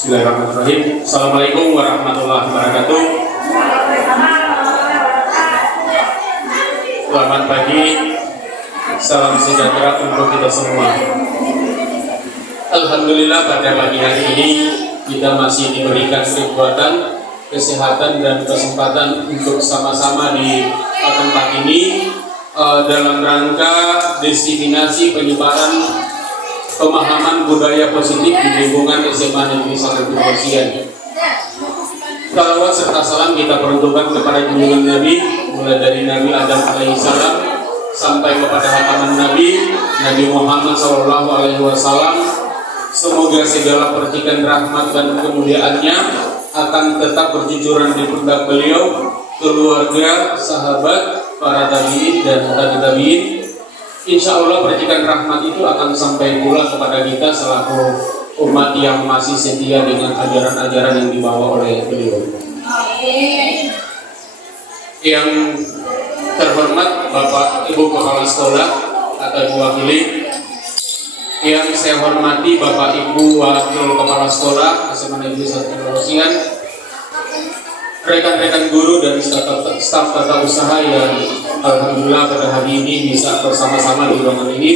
Bismillahirrahmanirrahim. Assalamualaikum warahmatullahi wabarakatuh. Selamat pagi, salam sejahtera untuk kita semua. Alhamdulillah pada pagi hari ini kita masih diberikan kekuatan, kesehatan dan kesempatan untuk sama-sama di tempat ini dalam rangka diseminasi penyebaran pemahaman budaya positif di lingkungan SMA Negeri 1 Purwosian. Salawat serta salam kita peruntukkan kepada junjungan Nabi, mulai dari Nabi Adam alaihissalam sampai kepada hataman Nabi Muhammad SAW. Semoga segala percikan rahmat dan kemuliaannya akan tetap berjujuran di pundak beliau, keluarga, sahabat, para tabi'in dan tabi'in. Insya Allah percikan rahmat itu akan sampai pula kepada kita selaku umat yang masih setia dengan ajaran-ajaran yang dibawa oleh beliau. Yang terhormat Bapak Ibu Kepala Sekolah atau diwakili, yang saya hormati Bapak Ibu Wakil Kepala Sekolah SMA Negeri 1 Purwosian, rekan-rekan guru dan staf tata usaha yang alhamdulillah pada hari ini bisa bersama-sama di ruangan ini.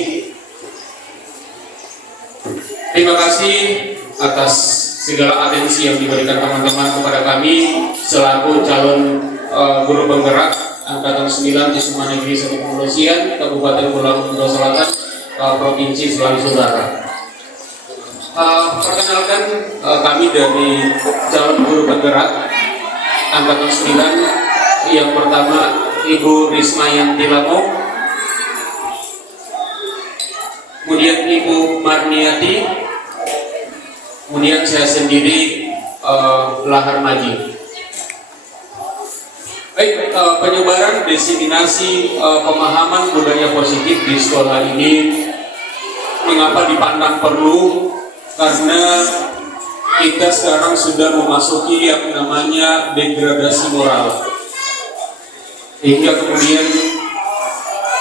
Terima kasih atas segala atensi yang diberikan teman-teman kepada kami selaku calon guru penggerak Angkatan 9 SMA Negeri 1 Purwosian, Kabupaten Pulau Lombok Selatan, Provinsi Sulawesi Utara. Perkenalkan kami dari calon guru penggerak Angkatan 9. Yang pertama Ibu Risma Yanti Lamo, kemudian Ibu Marniati, kemudian saya sendiri Lahar Maji. Baik, penyebaran diseminasi pemahaman budaya positif di sekolah ini mengapa dipandang perlu? Karena kita sekarang sudah memasuki yang namanya degradasi moral, hingga kemudian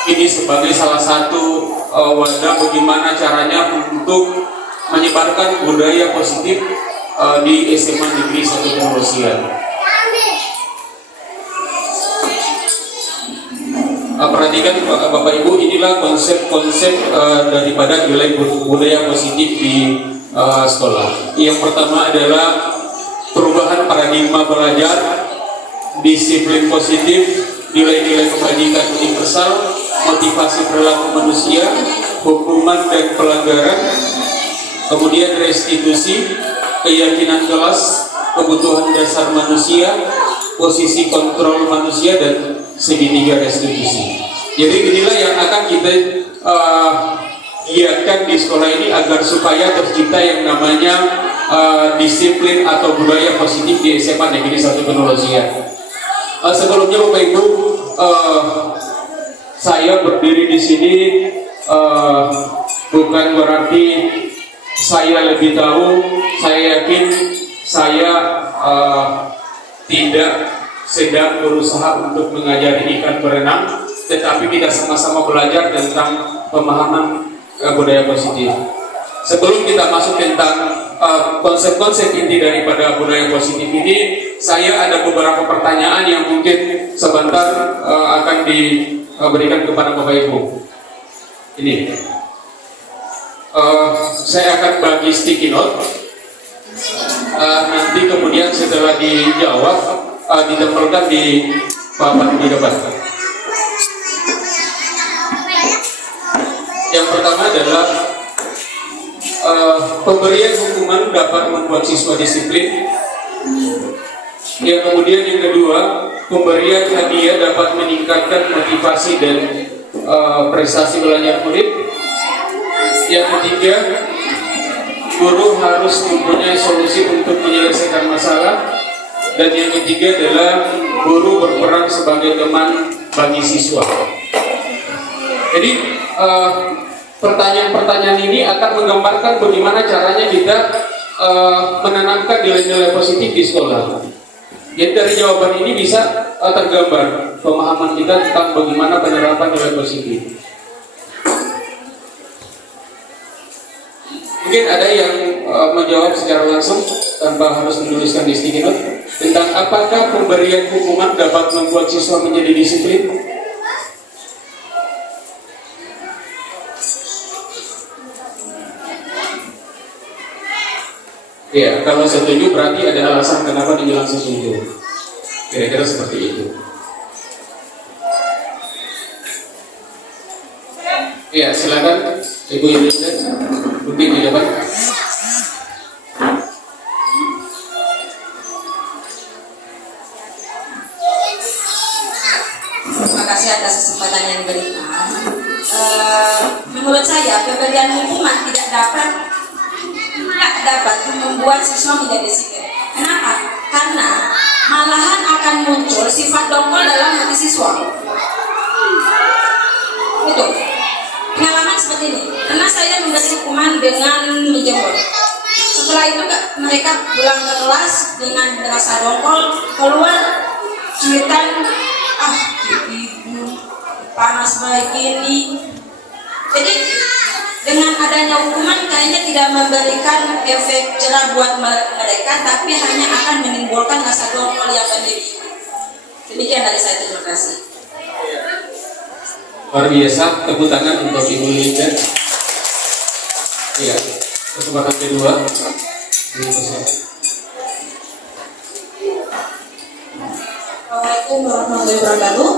ini sebagai salah satu wadah bagaimana caranya untuk menyebarkan budaya positif di SMA Negeri 1 Purwosian. Perhatikan Bapak Ibu, inilah konsep-konsep daripada nilai budaya positif di sekolah. Yang pertama adalah perubahan paradigma belajar, disiplin positif, nilai-nilai kebajikan universal, motivasi perilaku manusia, hukuman dan pelanggaran, kemudian restitusi, keyakinan kelas, kebutuhan dasar manusia, posisi kontrol manusia, dan segitiga restitusi. Jadi inilah yang akan kita giatkan di sekolah ini agar supaya tercipta yang namanya disiplin atau budaya positif di SMA Negeri 1 Purwosian. Sebelumnya Bapak Ibu, saya berdiri di sini bukan berarti saya lebih tahu. Saya yakin saya tidak sedang berusaha untuk mengajari ikan berenang, tetapi kita sama-sama belajar tentang pemahaman budaya positif. Sebelum kita masuk tentang konsep-konsep inti daripada budaya positif ini, saya ada beberapa pertanyaan yang mungkin sebentar akan diberikan kepada Bapak Ibu. Ini saya akan bagi sticky note. Nanti kemudian setelah dijawab ditempelkan di papan di depan. Yang pertama adalah pemberian hukuman dapat membuat siswa disiplin. Yang kemudian yang kedua, pemberian hadiah dapat meningkatkan motivasi dan prestasi belajar murid. Yang ketiga, guru harus mempunyai solusi untuk menyelesaikan masalah. Dan yang ketiga adalah guru berperan sebagai teman bagi siswa. Jadi pertanyaan-pertanyaan ini akan menggambarkan bagaimana caranya kita menanamkan nilai-nilai positif di sekolah. Jadi dari jawaban ini bisa tergambar pemahaman kita tentang bagaimana penerapan nilai positif. Mungkin ada yang menjawab secara langsung tanpa harus menuliskan di sticky note, tentang apakah pemberian hukuman dapat membuat siswa menjadi disiplin? Ya, kalau setuju berarti ada alasan kenapa dibilang setuju. Kira-kira seperti itu. Ya, silakan Ibu Yulinda, mungkin menjawab. Terima kasih atas kesempatan yang diberikan. Menurut saya pemberian hukuman tidak dapat membuat siswa menjadi disiplin. Kenapa? Karena malahan akan muncul sifat dongkol dalam hati siswa. Itu pengalaman seperti ini. Karena saya memberi hukuman dengan menjemur. Setelah itu mereka pulang ke kelas dengan rasa dongkol, keluar cuitan, ibu panas begini. Jadi dengan adanya hukuman kayaknya tidak memberikan efek jerah buat mereka, tapi hanya akan menimbulkan rasa dongkol yang berlebih. Demikian dari saya, terima kasih. Luar biasa, tepuk tangan untuk Ibu Linda. Iya, kesempatan kedua. Assalamualaikum warahmatullahi wabarakatuh.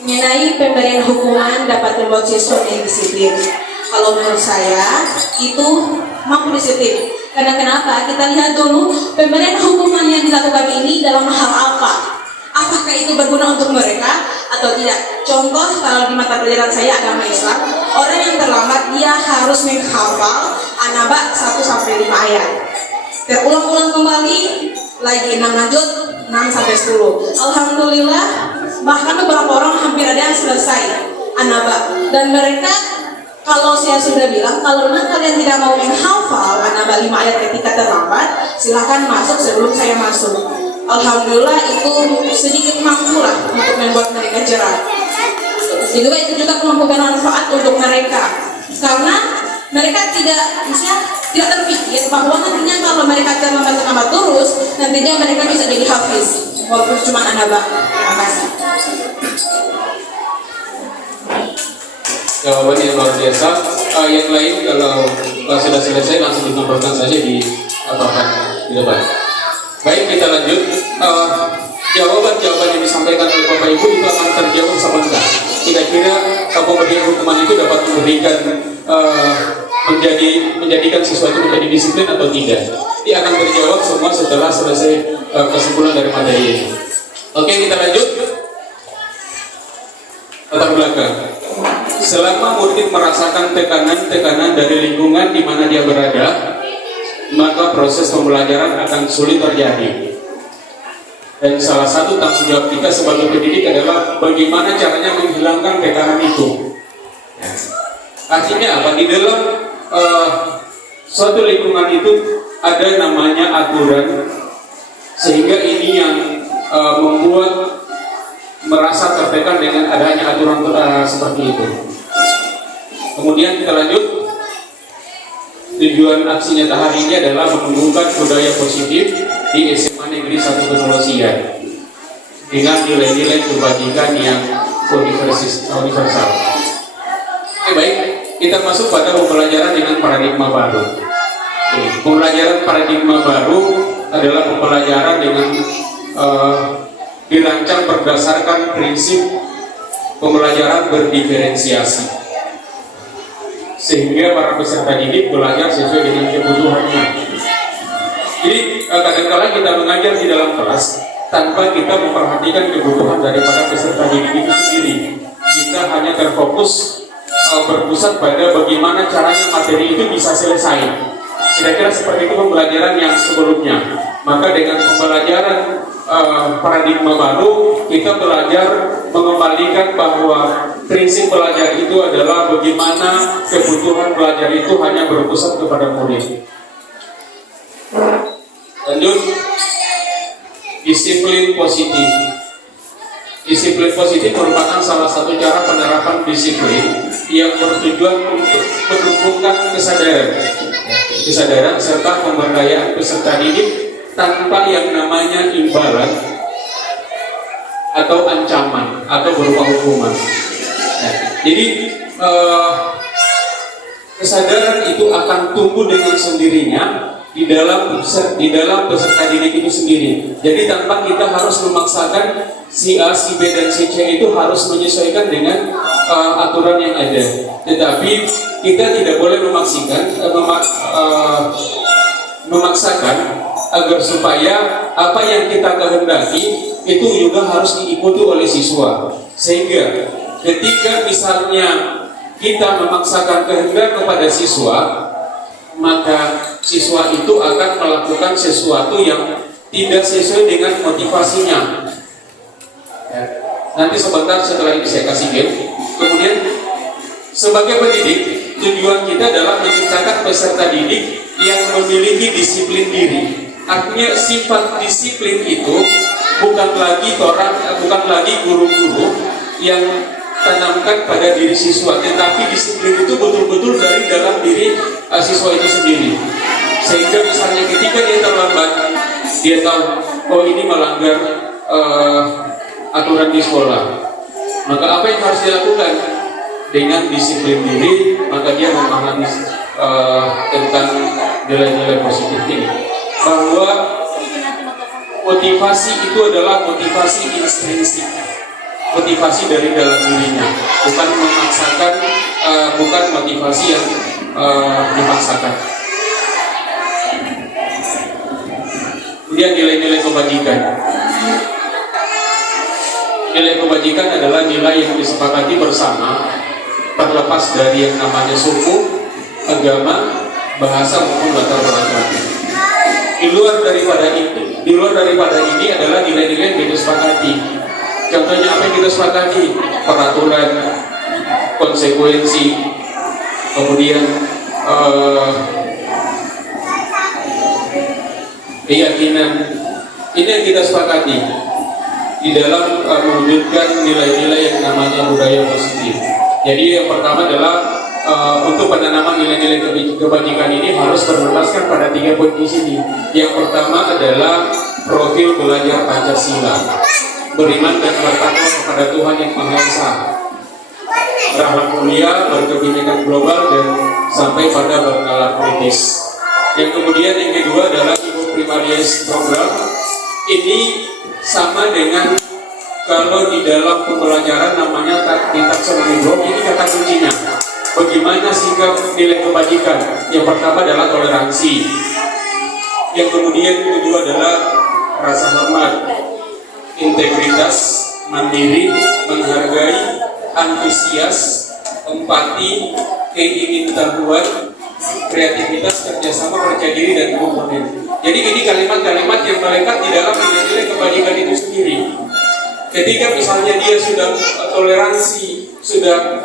Mengenai pemberian hukuman dapat membuat siswa menjadi disiplin. Kalau menurut saya itu mampu disiplin. Karena kenapa? Kita lihat dulu pemberian hukuman yang dilakukan ini dalam hal apa? Apakah itu berguna untuk mereka atau tidak? Contoh, kalau di mata pelajaran saya agama Islam, orang yang terlambat dia harus menghafal An-Naba 1-5 ayat. Terulang-ulang kembali lagi 6 lanjut 6-10. Alhamdulillah, bahkan beberapa orang hampir ada yang selesai An-Naba. Dan mereka, kalau saya sudah bilang, kalau memang kalian tidak mau menghafal An-Naba 5 ayat ketika terlambat, silahkan masuk sebelum saya masuk. Alhamdulillah itu sedikit mampu lah untuk membuat mereka jerah. Itu juga mampu bermanfaat untuk mereka, karena mereka tidak terpikir bahwa nantinya kalau mereka terlambat terus, nantinya mereka bisa jadi hafiz walaupun cuma An-Naba. Terima kasih. Jawabannya luar biasa. Yang lain kalau sudah selesai langsung ditampilkan saja di di depan. Baik, kita lanjut. Jawaban-jawaban yang disampaikan oleh Bapak Ibu itu akan terjawab sebentar. Kira-kira pemberian hukuman itu dapat memberikan menjadikan siswa itu menjadi disiplin atau tidak? Dia akan terjawab semua setelah selesai kesimpulan dari materi ini. Oke, kita lanjut. Latar belakang. Selama murid merasakan tekanan-tekanan dari lingkungan di mana dia berada, maka proses pembelajaran akan sulit terjadi. Dan salah satu tanggung jawab kita sebagai pendidik adalah bagaimana caranya menghilangkan tekanan itu. Artinya apa? Di dalam suatu lingkungan itu ada namanya aturan, sehingga ini yang membuat merasa tertekan dengan adanya aturan seperti itu. Kemudian kita lanjut. Tujuan aksi nyata hari ini adalah menumbuhkan budaya positif di SMA Negeri 1 Penolosian dengan nilai-nilai kebajikan yang universal. Baik, kita masuk pada pembelajaran dengan paradigma baru. Pembelajaran paradigma baru adalah pembelajaran dengan dirancang berdasarkan prinsip pembelajaran berdiferensiasi, sehingga para peserta didik belajar sesuai dengan kebutuhannya. Jadi kadang-kadang kita mengajar di dalam kelas tanpa kita memperhatikan kebutuhan daripada peserta didik itu sendiri. Kita hanya terfokus berpusat pada bagaimana caranya materi itu bisa selesai. Kira-kira seperti itu pembelajaran yang sebelumnya. Maka dengan pembelajaran paradigma baru, kita belajar mengembalikan bahwa prinsip belajar itu adalah bagaimana kebutuhan belajar itu hanya berpusat kepada murid. Lanjut, disiplin positif. Disiplin positif merupakan salah satu cara penerapan disiplin yang bertujuan untuk menumbuhkan kesadaran. kesadaran serta pemberdayaan peserta didik tanpa yang namanya imbalan atau ancaman atau berupa hukuman. Nah, jadi kesadaran itu akan tumbuh dengan sendirinya di dalam peserta didik itu sendiri. Jadi tanpa kita harus memaksakan si A, si B, dan si C itu harus menyesuaikan dengan aturan yang ada. Tetapi kita tidak boleh memaksakan agar supaya apa yang kita kehendaki itu juga harus diikuti oleh siswa. Sehingga ketika misalnya kita memaksakan kehendak kepada siswa, maka siswa itu akan melakukan sesuatu yang tidak sesuai dengan motivasinya. Ya. Nanti sebentar setelah ini saya kasih game. Kemudian sebagai pendidik, tujuan kita adalah menciptakan peserta didik yang memiliki disiplin diri. Artinya sifat disiplin itu bukan lagi guru-guru yang tanamkan pada diri siswa, tetapi disiplin itu betul-betul dari dalam diri siswa itu sendiri. Sehingga misalnya ketika dia terlambat, dia tahu, oh ini melanggar aturan di sekolah. Maka apa yang harus dilakukan? Dengan disiplin diri, maka dia memahami tentang nilai-nilai positif ini. Bahwa motivasi itu adalah motivasi intrinsik, motivasi dari dalam dirinya, bukan memaksakan, bukan motivasi yang dipaksakan. Kemudian nilai-nilai kebajikan. Nilai kebajikan adalah nilai yang disepakati bersama, terlepas dari yang namanya suku, agama, bahasa maupun latar belakang. Di luar daripada ini adalah nilai-nilai yang kita sepakati. Contohnya apa yang kita sepakati? Peraturan, konsekuensi, kemudian keyakinan. Ini yang kita sepakati di dalam mewujudkan nilai-nilai yang namanya budaya positif. Jadi yang pertama adalah untuk penanaman nilai-nilai kebajikan ini harus berlandaskan pada 3 poin di sini. Yang pertama adalah profil belajar Pancasila, beriman dan bertakwa kepada Tuhan Yang Maha Esa, berakhlak mulia, berkebinekaan global, dan sampai pada bernalar kritis. Yang kemudian yang kedua adalah Ibu Primaries program. Ini sama dengan kalau di dalam pembelajaran namanya di taksonomi Bloom, ini kata kuncinya. Bagaimana sikap nilai kebajikan? Yang pertama adalah toleransi. Yang kemudian kedua adalah rasa hormat, integritas, mandiri, menghargai, antusias, empati, keingintahuan, kreativitas, kerjasama, percaya diri, dan komponen. Jadi ini kalimat-kalimat yang melekat di dalam nilai-nilai kebajikan itu sendiri. Ketika misalnya dia sudah toleransi, sudah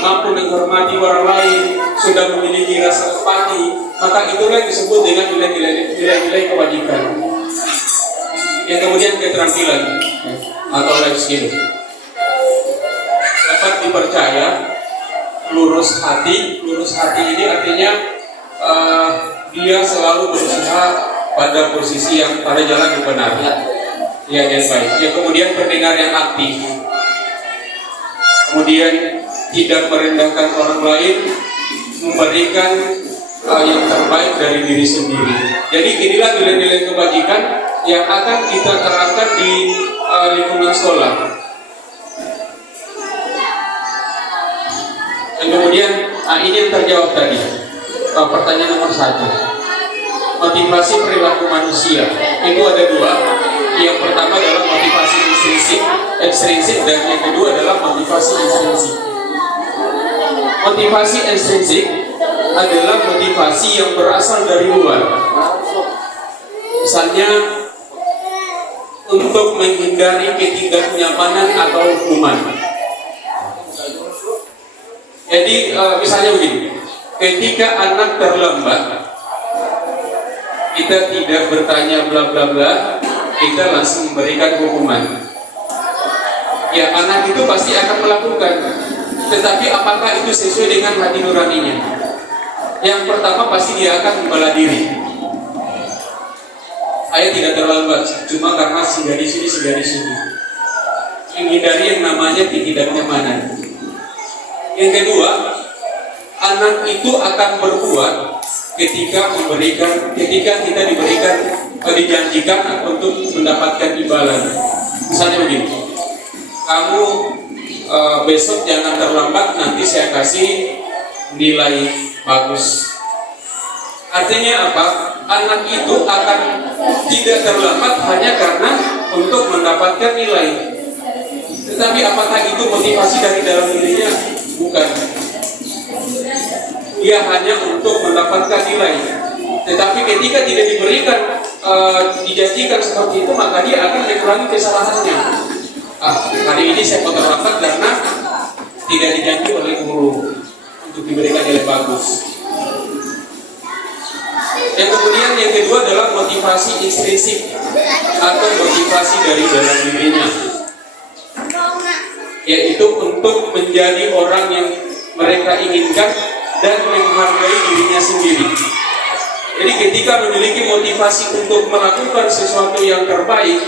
mampu menghormati orang lain, sudah memiliki rasa empati, maka itulah yang disebut dengan nilai-nilai kebajikan. Yang kemudian keterampilan atau life skill, dapat dipercaya, lurus hati. Lurus hati ini artinya dia selalu berusaha pada posisi yang pada jalan yang benar, ya, yang baik. Yang kemudian pendengar yang aktif, kemudian tidak merendahkan orang lain, memberikan yang terbaik dari diri sendiri. Jadi inilah nilai-nilai kebajikan yang akan kita terapkan di lingkungan sekolah. Dan kemudian ini yang terjawab tadi, pertanyaan nomor 1. Motivasi perilaku manusia itu ada 2. Yang pertama adalah motivasi ekstrinsik, dan yang kedua adalah motivasi intrinsik. Motivasi ekstrinsik adalah motivasi yang berasal dari luar. Misalnya untuk menghindari ketidaknyamanan atau hukuman. Jadi misalnya begini, ketika anak terlambat, kita tidak bertanya bla bla bla, kita langsung memberikan hukuman. Ya, anak itu pasti akan melakukan, tetapi apakah itu sesuai dengan hati nuraninya? Yang pertama pasti dia akan membela diri. Saya tidak terlambat, cuma karena singgah di sini, singgah di sini. Menghindari yang namanya ketidaknyamanan. Yang kedua, anak itu akan berbuat ketika kita diberikan dijanjikan untuk mendapatkan imbalan. Misalnya begini, kamu besok jangan terlambat, nanti saya kasih nilai bagus. Artinya apa? Anak itu akan tidak terlambat hanya karena untuk mendapatkan nilai. Tetapi apakah itu motivasi dari dalam dirinya? Bukan. Dia hanya untuk mendapatkan nilai. Tetapi ketika tidak diberikan, dijanjikan seperti itu, maka dia akan mengurangi kesalahannya. Hari ini saya mau terlambat karena tidak dijanji oleh guru untuk diberikan nilai bagus. Yang kemudian yang kedua adalah motivasi intrinsik atau motivasi dari dalam dirinya, yaitu untuk menjadi orang yang mereka inginkan dan menghargai dirinya sendiri. Jadi ketika memiliki motivasi untuk melakukan sesuatu yang terbaik,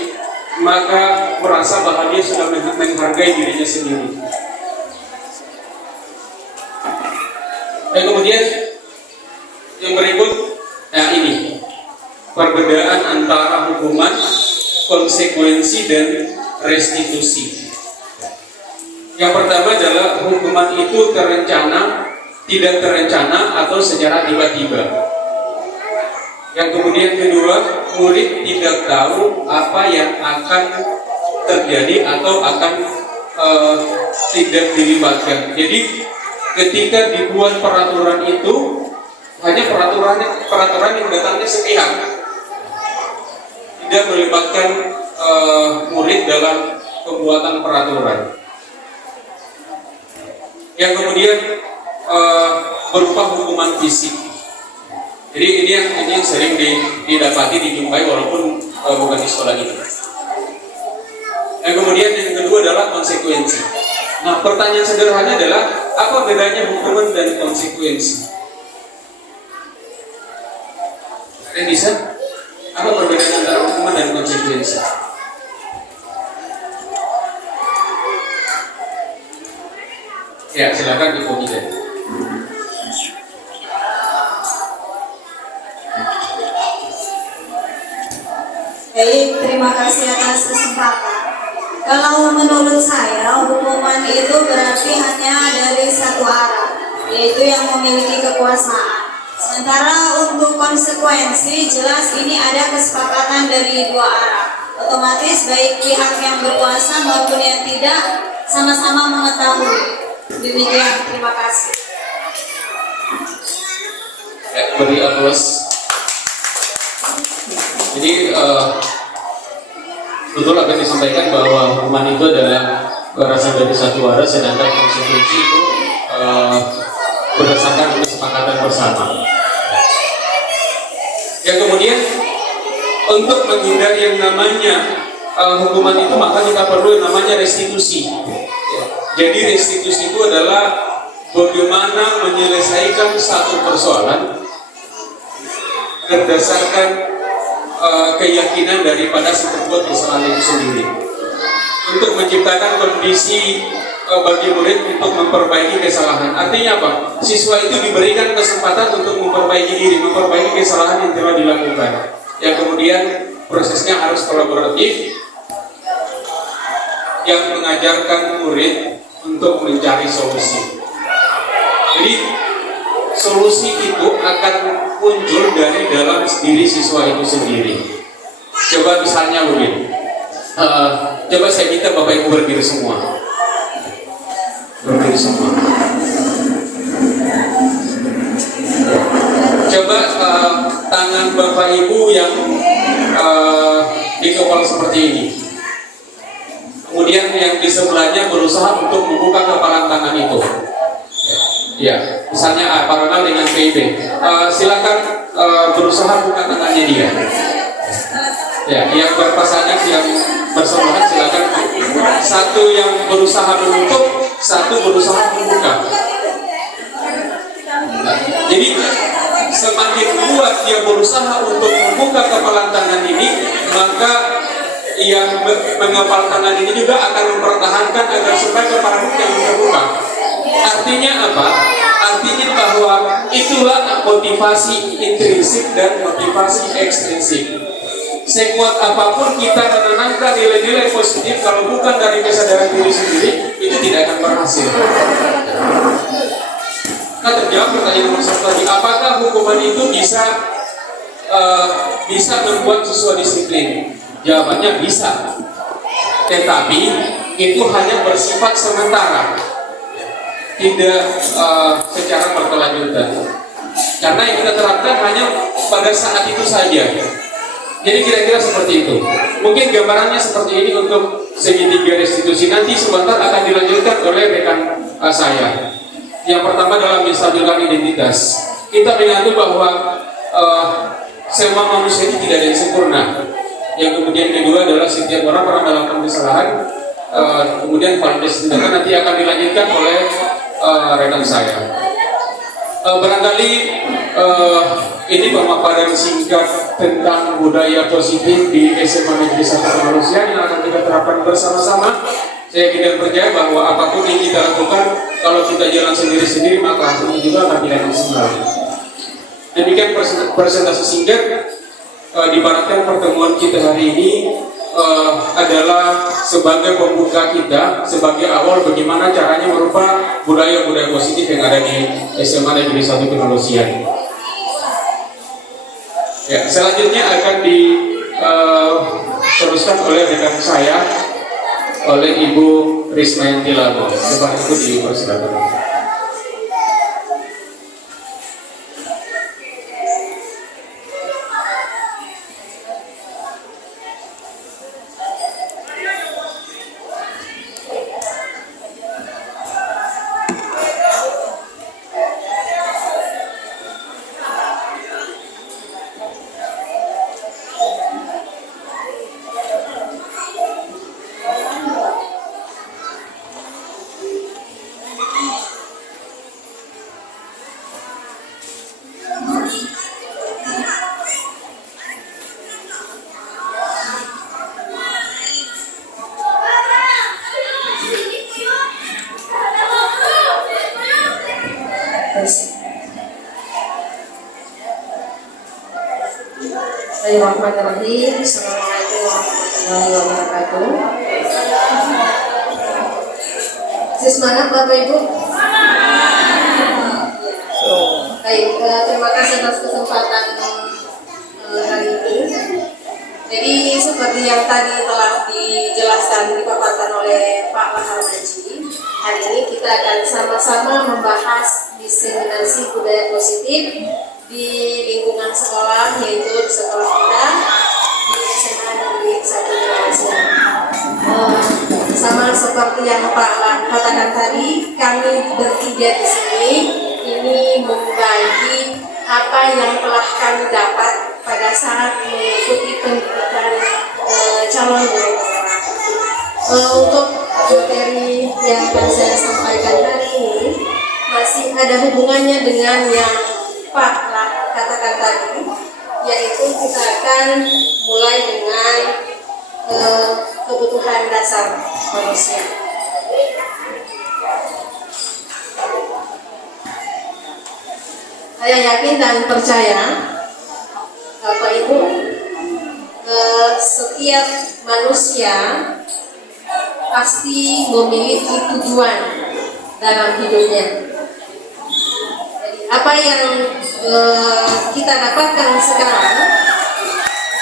maka merasa bahwa dia sudah menghargai dirinya sendiri. Dan kemudian yang berikut, nah ini perbedaan antara hukuman, konsekuensi, dan restitusi. Yang pertama adalah hukuman itu terencana, tidak terencana, atau secara tiba-tiba. Yang kemudian kedua, murid tidak tahu apa yang akan terjadi atau akan tidak dilibatkan. Jadi ketika dibuat peraturan itu hanya peraturan yang datangnya sepihak, tidak melibatkan murid dalam pembuatan peraturan. Yang kemudian berupa hukuman fisik. Jadi ini yang sering didapati, dijumpai walaupun bukan di sekolah itu. Yang kemudian yang kedua adalah konsekuensi. Nah, pertanyaan sederhana adalah apa bedanya hukuman dan konsekuensi? Ada yang bisa? Apa perbedaan antara hukuman dan konsekuensi? Ya, silakan Ibu Gita. Baik, terima kasih atas kesempatan. Kalau menurut saya, hukuman itu berarti hanya dari satu arah, yaitu yang memiliki kekuasaan. Sementara untuk konsekuensi, jelas ini ada kesepakatan dari dua arah. Otomatis baik pihak yang berkuasa maupun yang tidak sama-sama mengetahui. Demikian, terima kasih. Beri aplaus. Jadi betul akan disampaikan bahwa hukuman itu adalah berasal dari satu arah, sedangkan konsekuensi itu berdasarkan kesepakatan bersama. Yang kemudian untuk menghindari yang namanya hukuman itu, maka kita perlu yang namanya restitusi. Jadi restitusi itu adalah bagaimana menyelesaikan satu persoalan berdasarkan keyakinan daripada si pembuat kesalahan itu sendiri, untuk menciptakan kondisi bagi murid untuk memperbaiki kesalahan. Artinya apa? Siswa itu diberikan kesempatan untuk memperbaiki diri, memperbaiki kesalahan yang telah dilakukan. Yang kemudian prosesnya harus kolaboratif, yang mengajarkan murid untuk mencari solusi. Jadi solusi itu akan muncul dari dalam diri siswa itu sendiri. Coba misalnya begini, coba saya minta Bapak Ibu berdiri semua. Berdiri semua. Coba tangan Bapak Ibu yang di kepala seperti ini. Kemudian yang di sebelahnya berusaha untuk membuka kepalan tangan itu. Ya, misalnya Pak Ronald dengan PIB, silakan berusaha buka tangannya dia. Ya, yang berpasangan, yang bersebelahan silakan. Satu yang berusaha menutup, satu berusaha membuka. Nah, jadi semakin kuat dia berusaha untuk membuka kepalan tangan ini, maka yang mengepal tangan ini juga akan mempertahankan agar supaya kepala yang terbuka. Artinya apa? Artinya bahwa itulah motivasi intrinsik dan motivasi ekstrinsik. Sekuat apapun kita menanamkan nilai-nilai positif, kalau bukan dari kesadaran diri sendiri, itu tidak akan berhasil. Nah, terjawab pertanyaan nomor satu tadi, apakah hukuman itu bisa membuat siswa disiplin? Jawabannya bisa, tetapi itu hanya bersifat sementara, tidak secara berkelanjutan. Karena yang kita terapkan hanya pada saat itu saja. Jadi kira-kira seperti itu. Mungkin gambarannya seperti ini untuk segitiga restitusi. Nanti sebentar akan dilanjutkan oleh rekan saya. Yang pertama adalah menstabilkan identitas. Kita mengatakan bahwa semua manusia ini tidak ada yang sempurna. Yang kemudian kedua adalah setiap orang pernah melakukan kesalahan. Kemudian validasi tindakan nanti akan dilanjutkan oleh rekan saya. Barangkali ini pemaparan singkat tentang budaya positif di SMA Negeri 1 Kemanusiaan yang akan kita terapkan bersama-sama. Saya tidak percaya bahwa apapun yang kita lakukan, kalau kita jalan sendiri-sendiri maka hasilnya juga akan tidak maksimal. Demikian presentasi singkat. Dibaratkan pertemuan kita hari ini adalah sebagai pembuka kita, sebagai awal bagaimana caranya merubah budaya-budaya positif yang ada di SMA Negeri 1 Kemanusiaan. Ya, selanjutnya akan diteruskan oleh rekan saya, oleh Ibu Rismayanti Lago. Coba ikut dipersilakan. Bismillahirrahmanirrahim. Assalamualaikum warahmatullahi wabarakatuh. Semangat Bapak Ibu. Baik, terima kasih atas kesempatan hari ini. Jadi seperti yang tadi telah dijelaskan, dipaparkan oleh Pak Lahar Maji, hari ini kita akan sama-sama membahas diseminasi budaya positif di lingkungan sekolah, yaitu di sekolah kita di SMA Negeri 1 Kemanusiaan. Sama seperti yang Pak Lah katakan tadi, kami bertiga di sini ini membagi apa yang telah kami dapat pada saat mengikuti pendidikan calon guru honorer. Untuk materi yang akan saya sampaikan hari ini masih ada hubungannya dengan yang Pak Lah katakan tadi, yaitu kita akan mulai dengan kebutuhan dasar manusia. Saya yakin dan percaya, Bapak Ibu, setiap manusia pasti memiliki tujuan dalam hidupnya. Apa yang kita dapatkan sekarang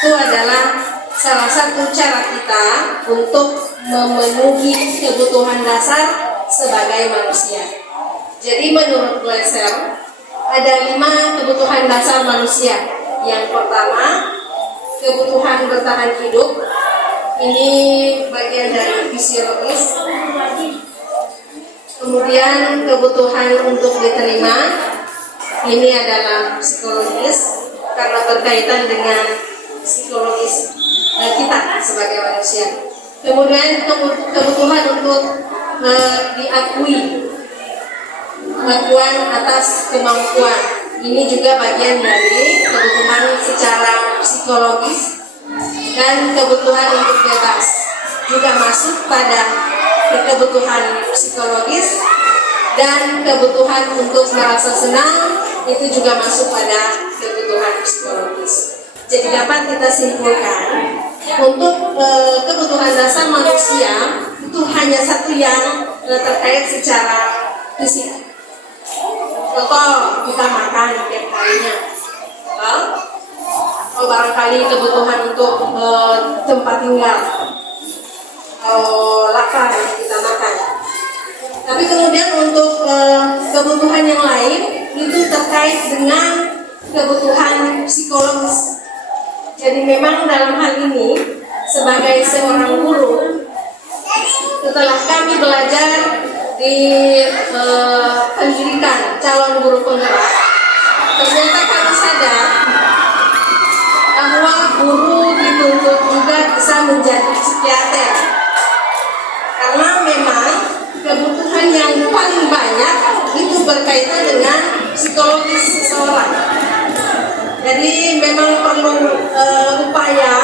itu adalah salah satu cara kita untuk memenuhi kebutuhan dasar sebagai manusia. Jadi menurut Glasser ada 5 kebutuhan dasar manusia. Yang pertama, kebutuhan bertahan hidup. Ini bagian dari fisiologis. Kemudian kebutuhan untuk diterima. Ini adalah psikologis karena berkaitan dengan psikologis kita sebagai manusia. Kemudian kebutuhan untuk diakui, pengakuan atas kemampuan, ini juga bagian dari kebutuhan secara psikologis dan kebutuhan untuk bebas, juga masuk pada kebutuhan psikologis dan kebutuhan untuk merasa senang, itu juga masuk pada kebutuhan psikologis. Jadi dapat kita simpulkan untuk kebutuhan dasar manusia itu hanya satu yang terkait secara fisik. Contoh, kita makan tiap harinya. Atau barangkali kebutuhan untuk tempat tinggal, lapar kita makan. Tapi kemudian untuk kebutuhan yang lain itu terkait dengan kebutuhan psikologis. Jadi memang dalam hal ini sebagai seorang guru, setelah kami belajar di pendidikan calon guru penggerak, ternyata kami sadar bahwa guru dituntut juga bisa menjadi psikiater, karena memang kebutuhan yang paling banyak itu berkaitan dengan psikologis seseorang. Jadi memang perlu upaya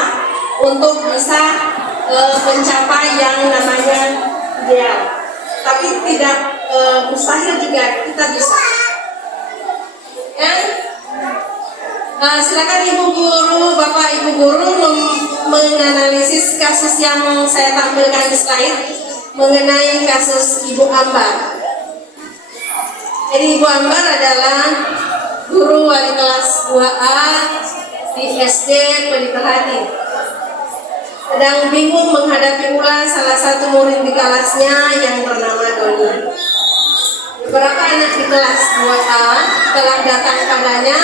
untuk bisa mencapai yang namanya ideal, tapi tidak mustahil juga kita bisa. Silakan Ibu Guru, Bapak Ibu Guru menganalisis kasus yang saya tampilkan di slide mengenai kasus Ibu Ambar. Jadi Ibu Ambar adalah guru wali kelas 2A di SD Pelita Hati. Sedang bingung menghadapi pula salah satu murid di kelasnya yang bernama Doni. Beberapa anak di kelas 2A telah datang padanya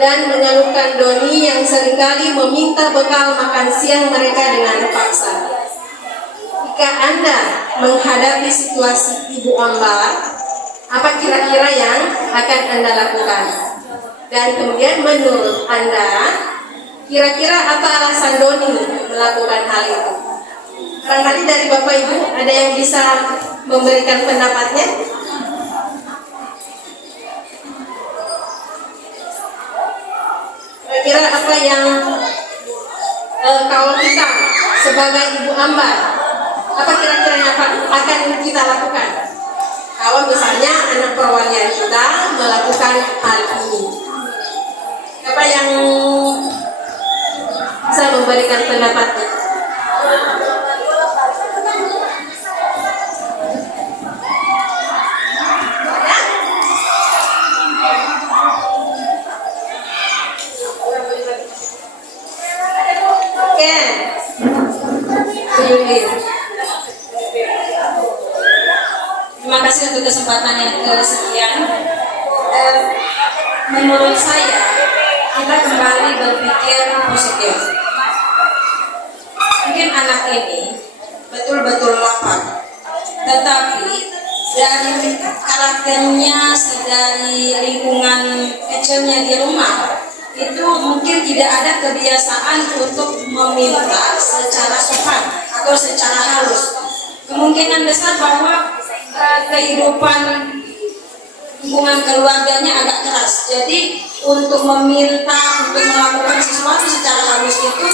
dan mengeluhkan Doni yang seringkali meminta bekal makan siang mereka dengan paksa. Jika Anda menghadapi situasi Ibu Ambar, apa kira-kira yang akan Anda lakukan? Dan kemudian menurut Anda, kira-kira apa alasan Doni melakukan hal itu? Barangkali dari Bapak Ibu ada yang bisa memberikan pendapatnya? Kira-kira apa yang kalau kita sebagai Ibu Ambar, apa kira-kira yang akan kita lakukan kalau misalnya anak perwalian kita melakukan hal ini? Siapa yang bisa memberikan pendapatnya? Terima kasih untuk kesempatan yang kesekian. Menurut saya, kita kembali berpikir positif. Mungkin anak ini betul-betul lapar, tetapi dari karakternya, dari lingkungan kecilnya di rumah, itu mungkin tidak ada kebiasaan untuk meminta secara sopan atau secara halus. Kemungkinan besar bahwa kehidupan hubungan keluarganya agak keras. Jadi untuk meminta untuk melakukan sesuatu secara halus itu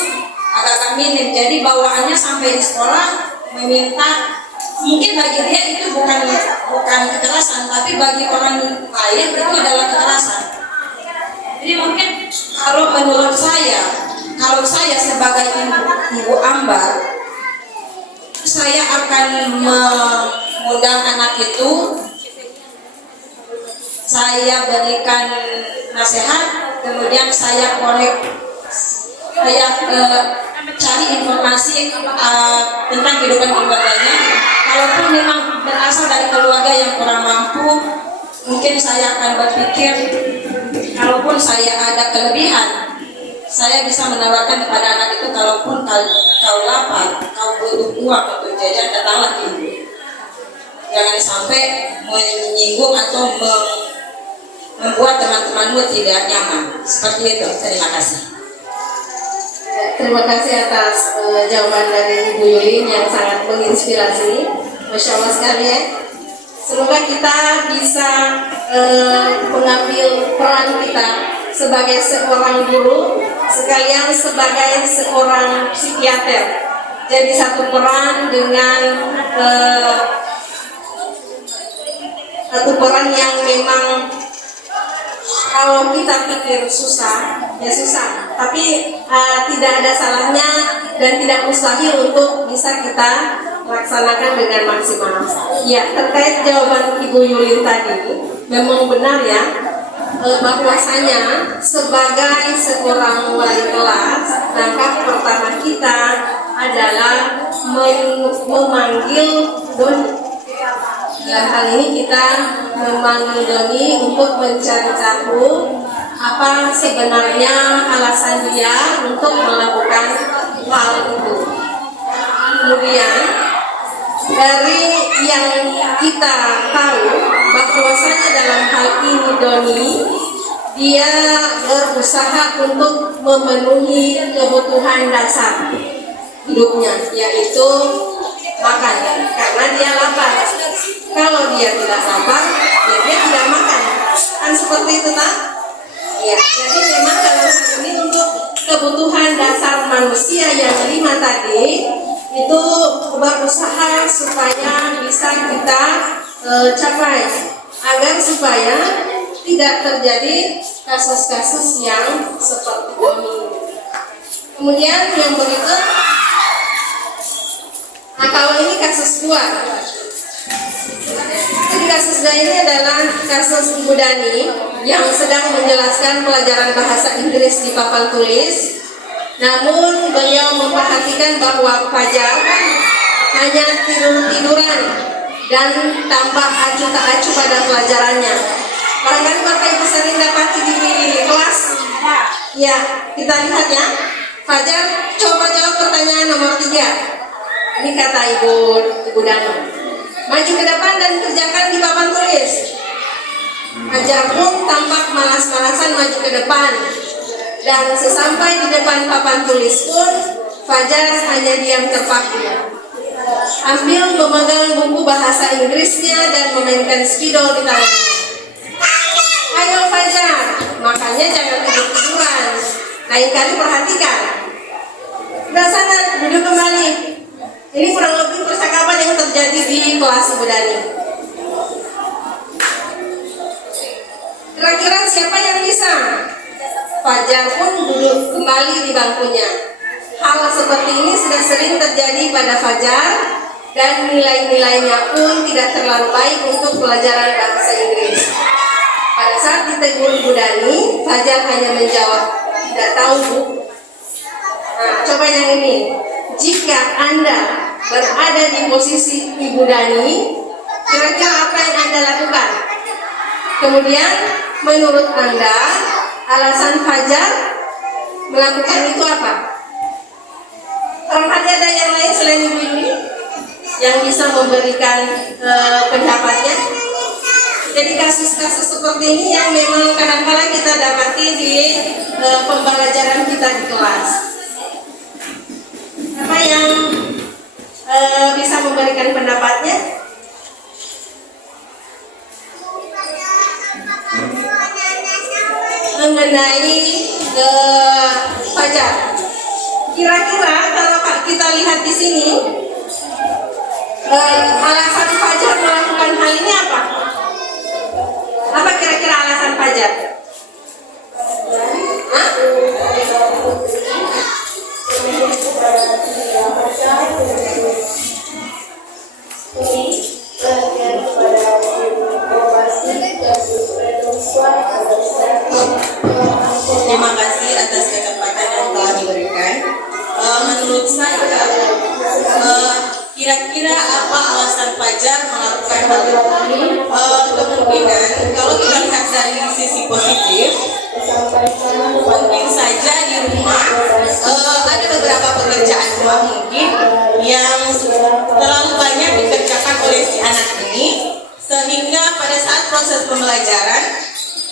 agak minim. Jadi bawaannya sampai di sekolah meminta, mungkin bagi dia itu bukan kekerasan, tapi bagi orang lain itu adalah kekerasan. Jadi mungkin kalau menurut saya, kalau saya sebagai ibu Ambar, saya akan mengundang anak itu, saya berikan nasihat, kemudian saya saya cari informasi tentang kehidupan keluarganya. Kalaupun memang berasal dari keluarga yang kurang mampu, mungkin saya akan berpikir, kalaupun saya ada kelebihan, saya bisa menawarkan kepada anak itu, kalaupun kau lapar, kau butuh uang untuk jajan, datanglah ibu. Jangan sampai menyinggung atau membuat teman-temanmu tidak nyaman. Seperti itu. Terima kasih. Terima kasih atas jawaban dari Ibu Yulin yang sangat menginspirasi. Masya Allah sekali ya. Semoga kita bisa mengambil peran kita sebagai seorang guru sekalian sebagai seorang psikiater. Jadi satu peran dengan satu peran yang memang kalau kita pikir susah, ya susah. Tapi tidak ada salahnya dan tidak mustahil untuk bisa kita laksanakan dengan maksimal. Ya, terkait jawaban Ibu Yulin tadi, memang benar ya, bahwasanya sebagai seorang wali kelas, langkah pertama kita adalah memanggil doni. Dalam hal ini kita memanggil doni untuk mencari tahu apa sebenarnya alasan dia untuk melakukan hal itu. Kemudian dari yang kita tahu bahwasanya dalam hal ini doni dia berusaha untuk memenuhi kebutuhan dasar hidupnya, yaitu makan, karena dia lapar. Kalau dia tidak lapar, ya dia tidak makan. Kan seperti itu tak? Ya, jadi memang dalam hal ini untuk kebutuhan dasar manusia yang 5 tadi itu berusaha supaya bisa kita capai, agar supaya tidak terjadi kasus-kasus yang seperti ini. Kemudian yang berikut, kalau ini kasus 2. Jadi kasus 2 ini adalah kasus Ibu Dani yang sedang menjelaskan pelajaran bahasa Inggris di papan tulis. Namun beliau memperhatikan bahwa Fajar hanya tidur-tiduran dan tampak acuh tak acuh pada pelajarannya. Barangkali Bapak Ibu sering dapati di kelas. Ya, kita lihat ya. Fajar, coba jawab pertanyaan nomor 3. Ini kata Ibu Dani. Maju ke depan dan kerjakan di papan tulis. Fajar pun tampak malas-malasan maju ke depan. Dan sesampai di depan papan tulis pun, Fajar hanya diam terpaku. Sambil memegang buku bahasa Inggrisnya dan memainkan spidol di tangannya. Ayo Fajar, makanya jangan tidur-tiduran. Lain kali perhatikan. Udah sana, duduk kembali. Ini kurang lebih percakapan yang terjadi di kelas Ibu Dani. Kira-kira siapa yang bisa? Fajar pun duduk kembali di bangkunya. Hal seperti ini sudah sering terjadi pada Fajar dan nilai-nilainya pun tidak terlalu baik untuk pelajaran bahasa Inggris. Pada saat ditegur Ibu Dani, Fajar hanya menjawab, tidak tahu Bu. Nah, coba yang ini. Jika Anda berada di posisi Ibu Dani, kira-kira apa yang Anda lakukan? Kemudian, menurut Anda, alasan Fajar melakukan itu apa? Apakah ada yang lain selain Ibu ini yang bisa memberikan pendapatnya? Jadi kasus-kasus seperti ini yang memang kadang-kadang kita dapati di pembelajaran kita di kelas. Apa yang bisa memberikan pendapatnya? Mengenai Fajar. Kira-kira kalau kita lihat di sini, alasan Fajar melakukan hal ini apa? Apa kira-kira alasan Fajar? Hah? Terima kasih atas kesempatan yang telah diberikan. Menurut saya, kira-kira apa alasan Fajar melakukan hal ini? Kemungkinan kalau kita lihat dari sisi positif, mungkin saja di rumah ada beberapa pekerjaan rumah mungkin yang terlalu banyak dikerjakan oleh si anak ini, sehingga pada saat proses pembelajaran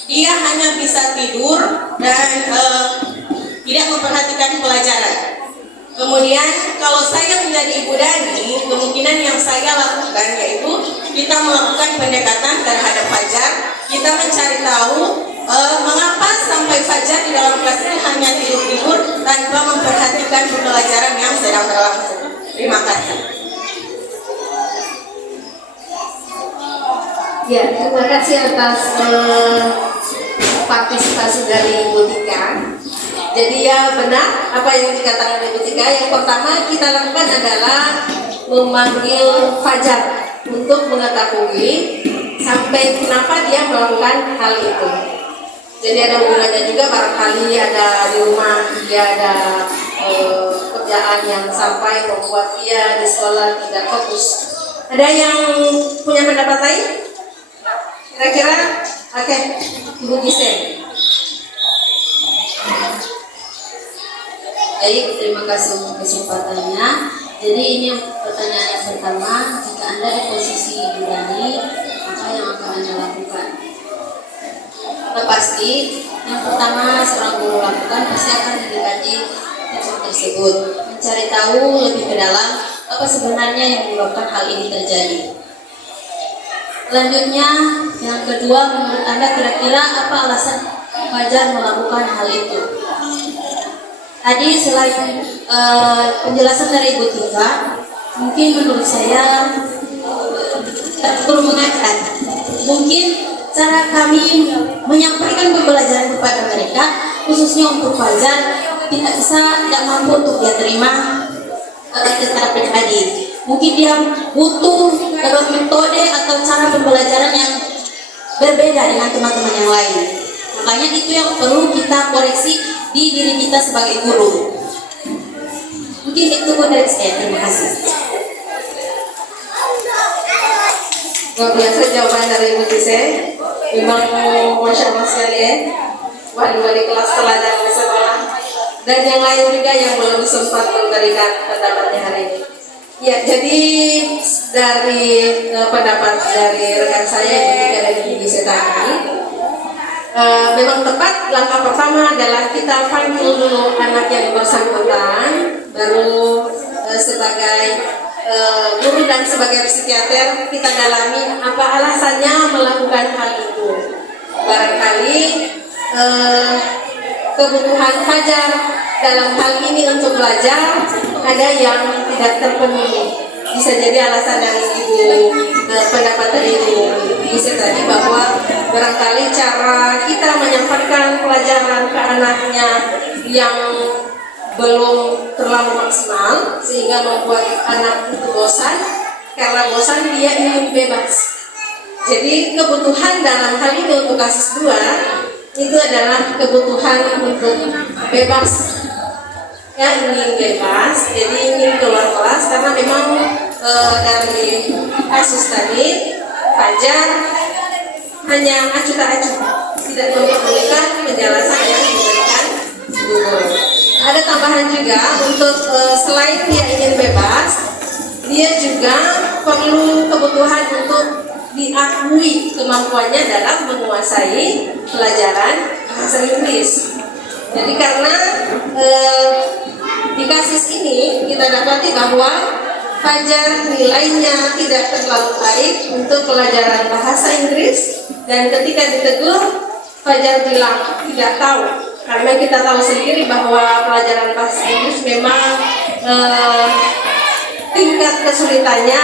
dia hanya bisa tidur dan tidak memperhatikan pelajaran. Kemudian kalau saya menjadi Ibu Dani, kemungkinan yang saya lakukan yaitu kita melakukan pendekatan terhadap Fajar. Kita kita mencari tahu mengapa sampai fajar di dalam kelas ini hanya tidur-tidur tanpa memperhatikan pembelajaran yang sedang berlangsung. Terima kasih. Ya, terima kasih atas partisipasi dari Ibu Tika. Jadi ya benar apa yang dikatakan Ibu Tika. Yang pertama kita lakukan adalah memanggil Fajar untuk mengetahui sampai kenapa dia melakukan hal itu. Jadi ada hubungannya juga, barangkali ada di rumah dia ada kerjaan yang sampai membuat dia di sekolah tidak fokus. Ada yang punya pendapat lain? Kira-kira? Oke, Ibu Gisen. Baik, terima kasih untuk kesempatannya. Jadi ini pertanyaan yang pertama, jika Anda di posisi Ibu Dani, apa yang akan Anda lakukan? Pasti, yang pertama seorang guru lakukan pasti akan mendekati siswa tersebut, mencari tahu lebih ke dalam apa sebenarnya yang menyebabkan hal ini terjadi. Selanjutnya, yang kedua, menurut Anda kira-kira apa alasan Fajar melakukan hal itu? Tadi selain penjelasan dari Ibu Tika, mungkin menurut saya perlu mengajar. Mungkin cara kami menyampaikan pembelajaran kepada mereka, khususnya untuk Fajar, tidak mampu untuk dia terima secara pribadi. Mungkin dia butuh metode atau cara pembelajaran yang berbeda dengan teman-teman yang lain. Makanya itu yang perlu kita koreksi di diri kita sebagai guru. Mungkin itu dari saya. Terima kasih. Luar biasa jawaban dari Ibu Gisen. Memang Masya Allah sekali ya, wali-wali kelas teladan di sekolah dan yang lain juga yang belum sempat memberikan pendapatnya hari ini. Ya, jadi dari pendapat dari rekan saya yang juga dari Ibu Gisen tadi, memang tepat. Langkah pertama adalah kita panggil dulu anak yang bersangkutan, baru sebagai guru dan sebagai psikiater kita dalami apa alasannya melakukan hal itu. Barangkali kebutuhan Fajar dalam hal ini untuk belajar ada yang tidak terpenuhi. Bisa jadi alasan dari pendapat dari Ibu Gisen tadi bahwa barangkali cara kita menyampaikan pelajaran ke anaknya yang belum terlalu maksimal sehingga membuat anak itu bosan. Karena bosan dia ingin bebas. Jadi kebutuhan dalam hal ini untuk kasus 2 itu adalah kebutuhan untuk bebas. Ya, ingin bebas, jadi ingin keluar kelas karena memang dari kasus tadi Fajar hanya acuh tak acuh, tidak memperdulikan penjelasan yang diberikan guru. Ada tambahan juga untuk selain dia ingin bebas, dia juga perlu kebutuhan untuk diakui kemampuannya dalam menguasai pelajaran bahasa Inggris. Jadi karena di kasus ini kita dapati bahwa Fajar nilainya tidak terlalu baik untuk pelajaran bahasa Inggris, dan ketika ditegur Fajar bilang tidak tahu. Karena kita tahu sendiri bahwa pelajaran bahasa Inggris memang tingkat kesulitannya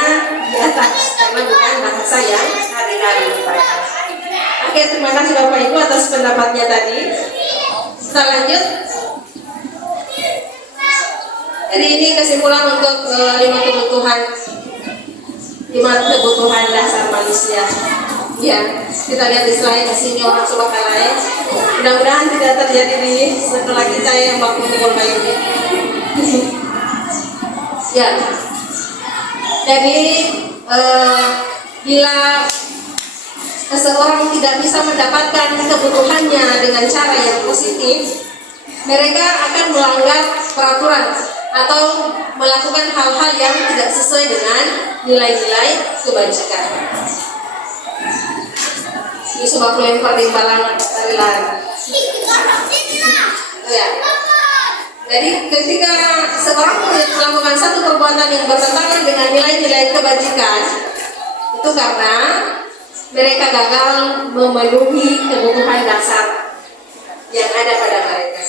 di atas karena bukan bahasa yang hari-hari dipakai. Oke, terima kasih Bapak Ibu atas pendapatnya tadi. Kita lanjut. Jadi ini kesimpulan untuk 5 kebutuhan dasar manusia. Ya, kita lihat di slide di sini orang Surakarta. Mudah-mudahan tidak terjadi di sekolah kita yang baku pukul kayu. Ya, jadi bila seseorang tidak bisa mendapatkan kebutuhannya dengan cara yang positif, mereka akan melanggar peraturan atau melakukan hal-hal yang tidak sesuai dengan nilai-nilai kebajikan. Ini semua pelempar timbalan dari lari. Ya. Jadi ketika seorang melakukan satu perbuatan yang bertentangan dengan nilai-nilai kebajikan, itu karena mereka gagal memenuhi kebutuhan dasar yang ada pada mereka.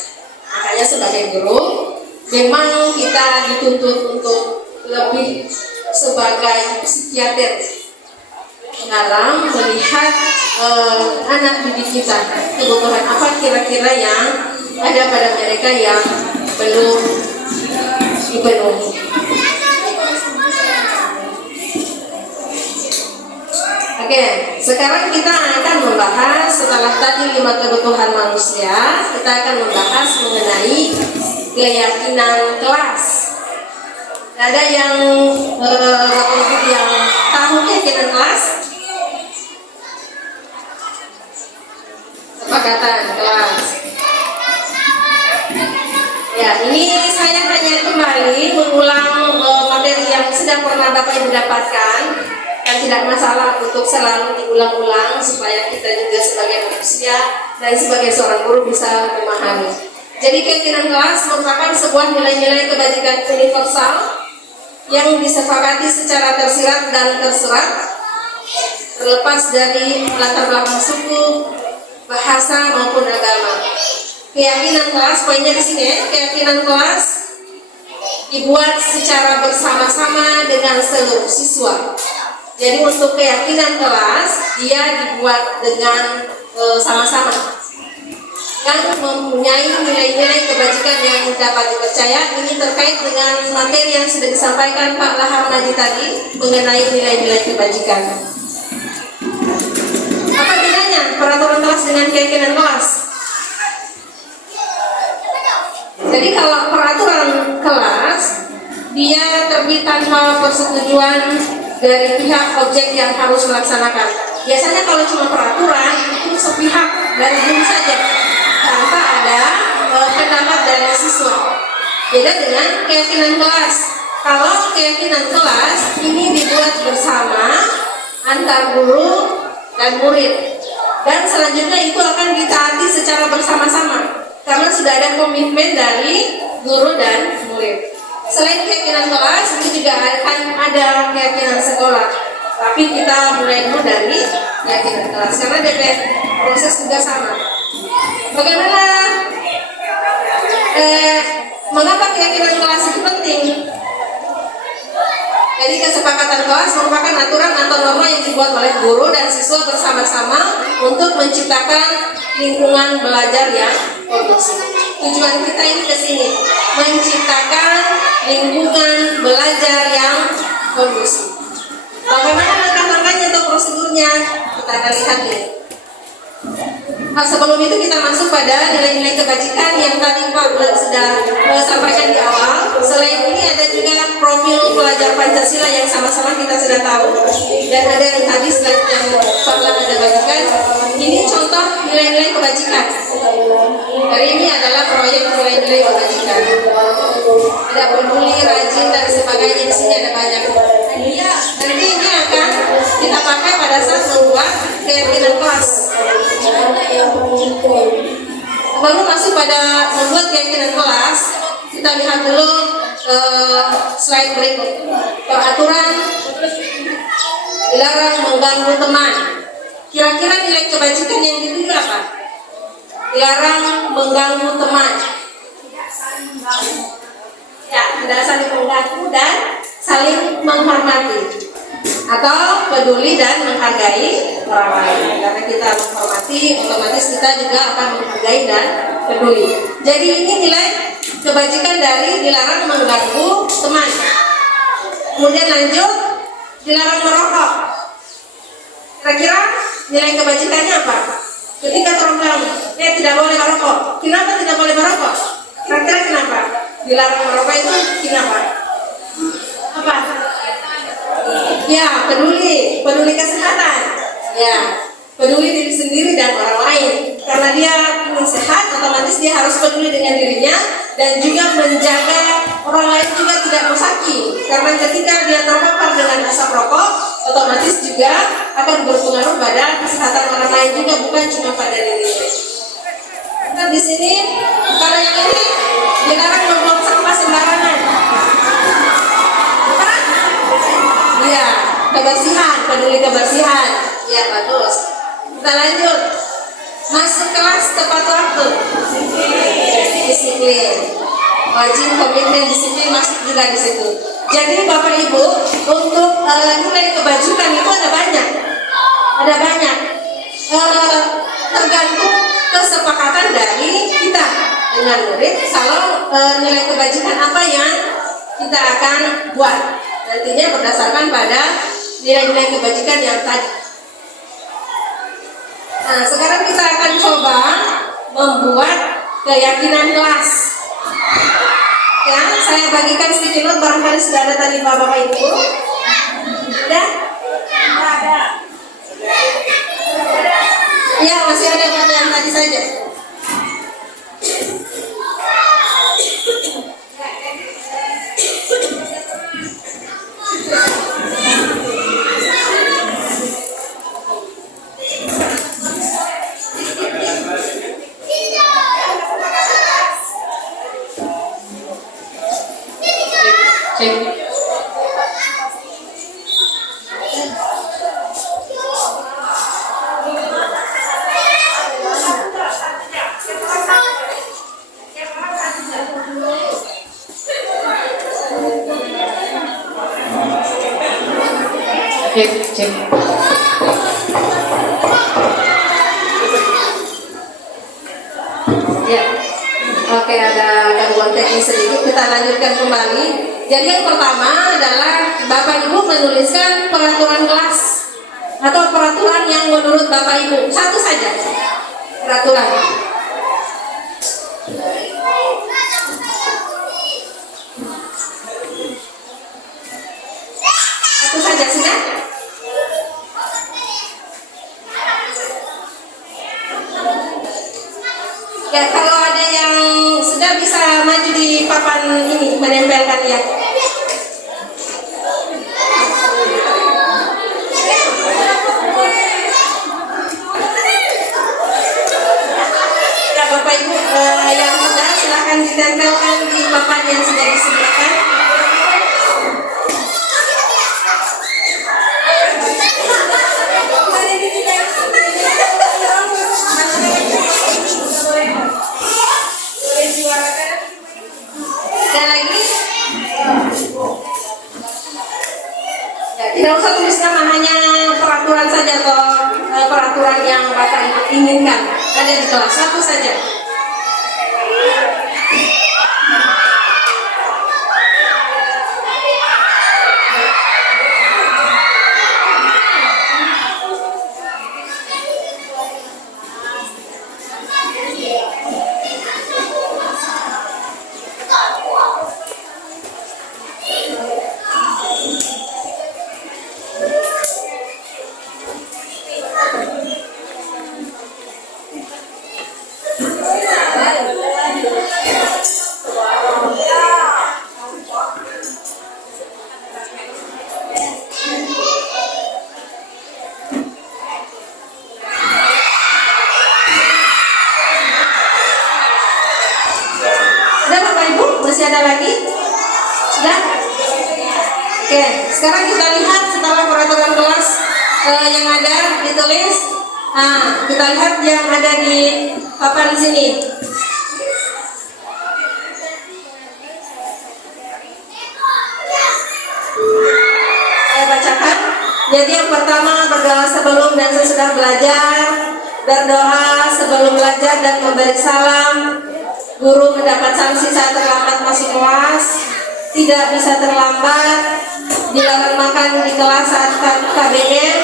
Makanya sebagai guru, memang kita dituntut untuk lebih sebagai psikiater dalam melihat anak didik kita, kebutuhan apa kira-kira yang ada pada mereka yang belum dipenuhi. Oke, sekarang kita akan membahas setelah tadi 5 kebutuhan manusia, kita akan membahas mengenai keyakinan kelas. Ada yang Bapak Ibu yang tahu keyakinan kelas? Kesepakatan kelas. Ya, ini saya hanya kembali mengulang materi yang sudah pernah Bapak Ibu dapatkan, dan tidak masalah untuk selalu diulang-ulang supaya kita juga sebagai manusia dan sebagai seorang guru bisa memahami. Jadi keyakinan kelas merupakan sebuah nilai-nilai kebajikan universal yang disepakati secara tersirat dan terserat, terlepas dari latar belakang suku, bahasa maupun agama. Keyakinan kelas, poinnya di sini, keyakinan kelas dibuat secara bersama-sama dengan seluruh siswa. Jadi untuk keyakinan kelas dia dibuat dengan sama-sama dan mempunyai nilai-nilai kebajikan yang dapat dipercaya. Ini terkait dengan materi yang sudah disampaikan Pak Lahar Maji tadi mengenai nilai-nilai kebajikan. Apa bedanya peraturan kelas dengan keyakinan kelas? Jadi kalau peraturan kelas dia terbit tanpa persetujuan dari pihak objek yang harus melaksanakan. Biasanya kalau cuma peraturan itu sepihak dari guru saja tanpa ada pendapat dari siswa. Beda dengan keyakinan kelas. Kalau keyakinan kelas ini dibuat bersama antar guru dan murid, dan selanjutnya itu akan ditaati secara bersama-sama karena sudah ada komitmen dari guru dan murid. Selain keyakinan kelas, itu juga akan ada keyakinan sekolah. Tapi kita mulai dulu dari keyakinan kelas karena DP proses juga sama. Bagaimana? Mengapa keyakinan kelas itu penting? Jadi kesepakatan kelas merupakan aturan atau norma yang dibuat oleh guru dan siswa bersama-sama untuk menciptakan lingkungan belajar yang kondusif. Tujuan kita ini ke sini, menciptakan lingkungan belajar yang kondusif. Bagaimana langkah-langkahnya atau prosedurnya? Kita akan lihat nih. Nah, sebelum itu kita masuk pada nilai-nilai kebajikan yang tadi Pak Bulan sudah sampaikan di awal. Selain ini ada juga profil pelajar Pancasila yang sama-sama kita sudah tahu, dan ada yang tadi slide yang Pak Bulan ada bagikan. Ini contoh nilai-nilai kebajikan. Hari ini adalah proyek nilai-nilai kebajikan. Ada peduli, rajin dan sebagainya. Di sini ada banyak. Nanti ini akan kita pakai pada saat membuat keyakinan kelas. Baru masuk pada membuat keyakinan kelas, kita lihat dulu slide berikut. Peraturan dilarang mengganggu teman. Kira-kira nilai kebajikan yang dituju apa? Dilarang mengganggu teman. Ya, tidak saling mengganggu dan saling menghormati, atau peduli dan menghargai orang lain. Karena kita menghormati, otomatis kita juga akan menghargai dan peduli. Jadi ini nilai kebajikan dari dilarang mengganggu teman. Kemudian lanjut, dilarang merokok. Kira-kira nilai kebajikannya apa? Ketika orang bilang, tidak boleh merokok. Kenapa tidak boleh merokok? Kira-kira kenapa? Dilarang merokok itu kenapa? Apa? Ya, peduli kesehatan. Ya, peduli diri sendiri dan orang lain. Karena dia ingin sehat, otomatis dia harus peduli dengan dirinya dan juga menjaga orang lain juga tidak bersakit. Karena ketika dia terpapar dengan asap rokok, otomatis juga akan berpengaruh pada kesehatan orang lain juga, bukan cuma pada dirinya. Nah, di sini kalau yang ini dilarang membuang sampah sembarangan. Ya, kebersihan, peduli kebersihan. Ya, bagus. Kita lanjut. Masuk kelas tepat waktu. Disiplin. Wajib, komitmen, disiplin masuk juga di situ. Jadi Bapak Ibu, untuk nilai kebajikan itu ada banyak. Ada banyak. Tergantung kesepakatan dari kita dengan murid. Kalau nilai kebajikan apa yang kita akan buat, nantinya berdasarkan pada nilai-nilai kebajikan yang tadi. Nah, sekarang kita akan coba membuat keyakinan kelas. Ya, saya bagikan sticky note, barangkali sudah ada tadi Bapak Ibu. Sudah? Ada. Ya, masih ada yang tadi saja. Cek. Ya, oke, ada gangguan teknis sedikit. Kita lanjutkan kembali. Jadi yang pertama adalah Bapak Ibu menuliskan peraturan kelas atau peraturan yang menurut Bapak Ibu. Satu saja peraturan. Satu saja sudah. Ya, kalau ada yang sudah bisa maju di papan ini menempelkan ya. Ya Bapak Ibu, yang sudah silakan ditempelkan di papan yang sudah disediakan. Dan lagi ya, tidak usah tulis nama, hanya peraturan saja atau peraturan yang Bapak inginkan ada di kelas. Satu saja. Masih ada lagi? Sudah? Oke, sekarang kita lihat setelah peraturan kelas yang ada ditulis. Nah, kita lihat yang ada di papan sini. Saya bacakan. Jadi yang pertama, berdoa sebelum dan sesudah belajar, berdoa sebelum belajar dan memberi salam. Guru mendapat sanksi saat terlambat masuk kelas, tidak bisa terlambat, dilarang makan di kelas saat KBM,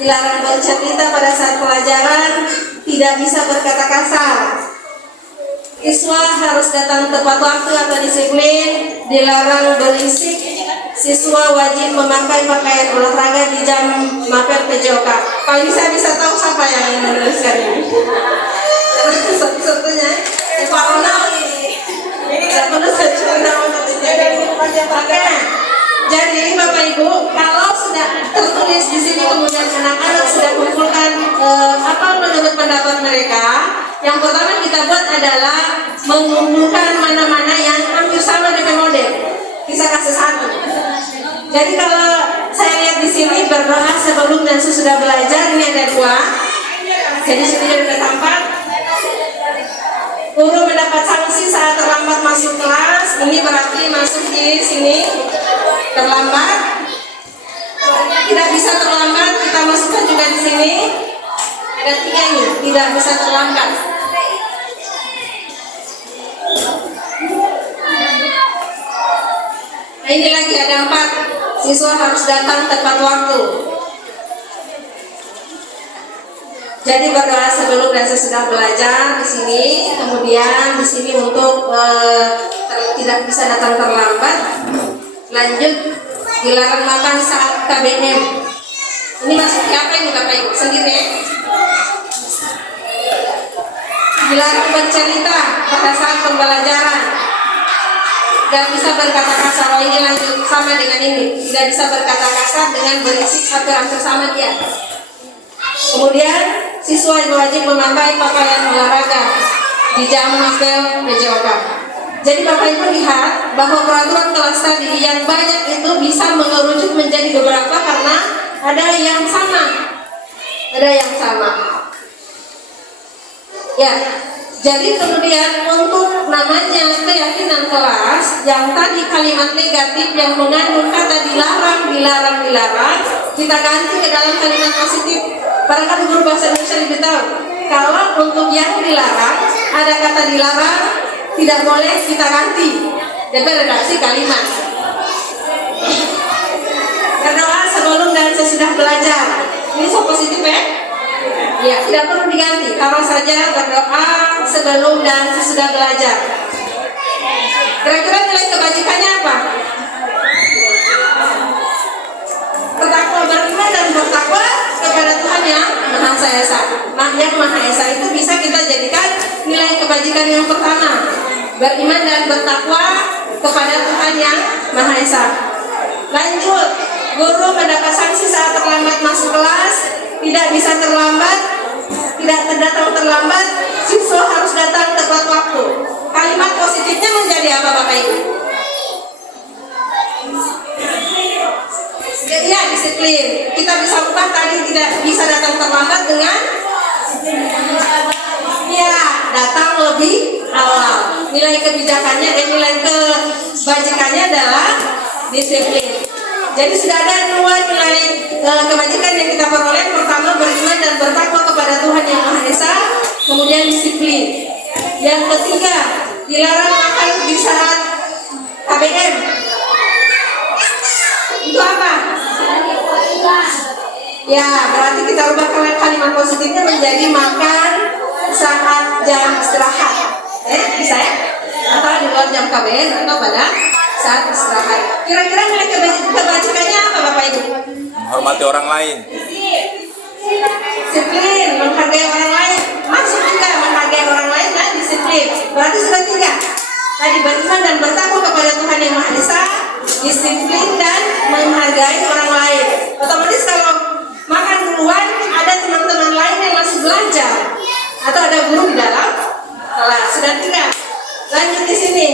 dilarang bercerita pada saat pelajaran, tidak bisa berkata kasar. Siswa harus datang tepat waktu atau disiplin, dilarang berisik. Siswa wajib memakai pakaian olahraga di jam mapel PJOK. Kalau bisa tahu siapa yang menuliskan ini? Satu-satunya Pak Ronald ini. Tidak perlu saya nama. Oke. Jadi Bapak Ibu, kalau sudah tertulis di sini kemudian anak-anak sudah kumpulkan apa menurut pendapat mereka, yang pertama kita buat adalah mengumpulkan mana-mana yang hampir sama dengan model. Bisa kasih satu. Jadi kalau saya lihat di sini berdoa sebelum dan sesudah belajar. Ini ada 2. Jadi sudah tampak. Guru mendapat sanksi saat terlambat masuk kelas. Ini berarti masuk di sini terlambat. Tidak bisa terlambat, kita masukkan juga di sini. Ada 3 ini, tidak bisa terlambat. Nah, ini lagi ada 4. Siswa harus datang tepat waktu. Jadi berdoa sebelum dan sesudah belajar di sini, kemudian di sini untuk tidak bisa datang terlambat. Lanjut, dilarang makan saat KBM. Ini maksudnya apa ini Bapak Ibu? Sendiri. Dilarang bercerita pada saat pembelajaran. Tidak bisa berkata kasar. Oh, ini lanjut sama dengan ini. Tidak bisa berkata kasar dengan berisik atau hampir sama dia. Kemudian siswa wajib memakai pakaian olahraga di jam apel PJOK. Jadi Bapak Ibu lihat bahwa peraturan kelas tadi yang banyak itu bisa mengerucut menjadi beberapa karena ada yang sama. Ada yang sama. Ya, jadi kemudian untuk namanya keyakinan kelas yang tadi kalimat negatif yang mengandung kata dilarang, kita ganti ke dalam kalimat positif. Barangkali guru bahasa Indonesia lebih tahu. Kalau untuk yang dilarang ada kata dilarang, tidak boleh, kita ganti. DP redaksi kalimat. Berdoa sebelum dan sesudah belajar. Ini so positif ya? Ya, tidak perlu diganti. Kalau saja berdoa sebelum dan sesudah belajar. Kira-kira nilai kebajikannya apa? Bertakwa, beriman dan bertakwa kepada Tuhan yang Maha Esa. Yang Maha Esa itu bisa kita jadikan nilai kebajikan yang pertama. Beriman dan bertakwa kepada Tuhan yang Maha Esa. Lanjut, guru mendapat sanksi saat terlambat masuk kelas. Tidak bisa terlambat, tidak datang terlambat. Siswa harus datang tepat waktu. Kalimat positifnya menjadi apa Bapak Ibu? Ya, disiplin. Kita bisa ubah tadi tidak bisa datang terlambat dengan ya, datang lebih awal. Nilai kebijakannya dan nilai kebajikannya adalah disiplin. Jadi sudah ada 2 nilai kebajikan yang kita peroleh. Pertama, beriman dan bertakwa kepada Tuhan yang Maha Esa. Kemudian disiplin. Yang ketiga, dilarang makan di saat KBM. Itu apa? Ya, berarti kita ubah kalimat positifnya menjadi makan saat jam istirahat. Bisa ya? Atau di luar jam KBM atau pada saat istirahat. Kira-kira nilai kebajikannya apa Bapak Ibu? Menghormati orang lain. Disiplin, menghargai orang lain. Masuk juga menghargai orang lain dan disiplin. Berarti sudah 3. Tadi beriman dan bertakwa kepada Tuhan yang Maha Esa, disiplin dan menghargai orang lain. Otomatis kalau makan duluan ada teman-teman lain yang masih belajar atau ada guru di dalam kelas. Sudah 3. Lanjut di sini.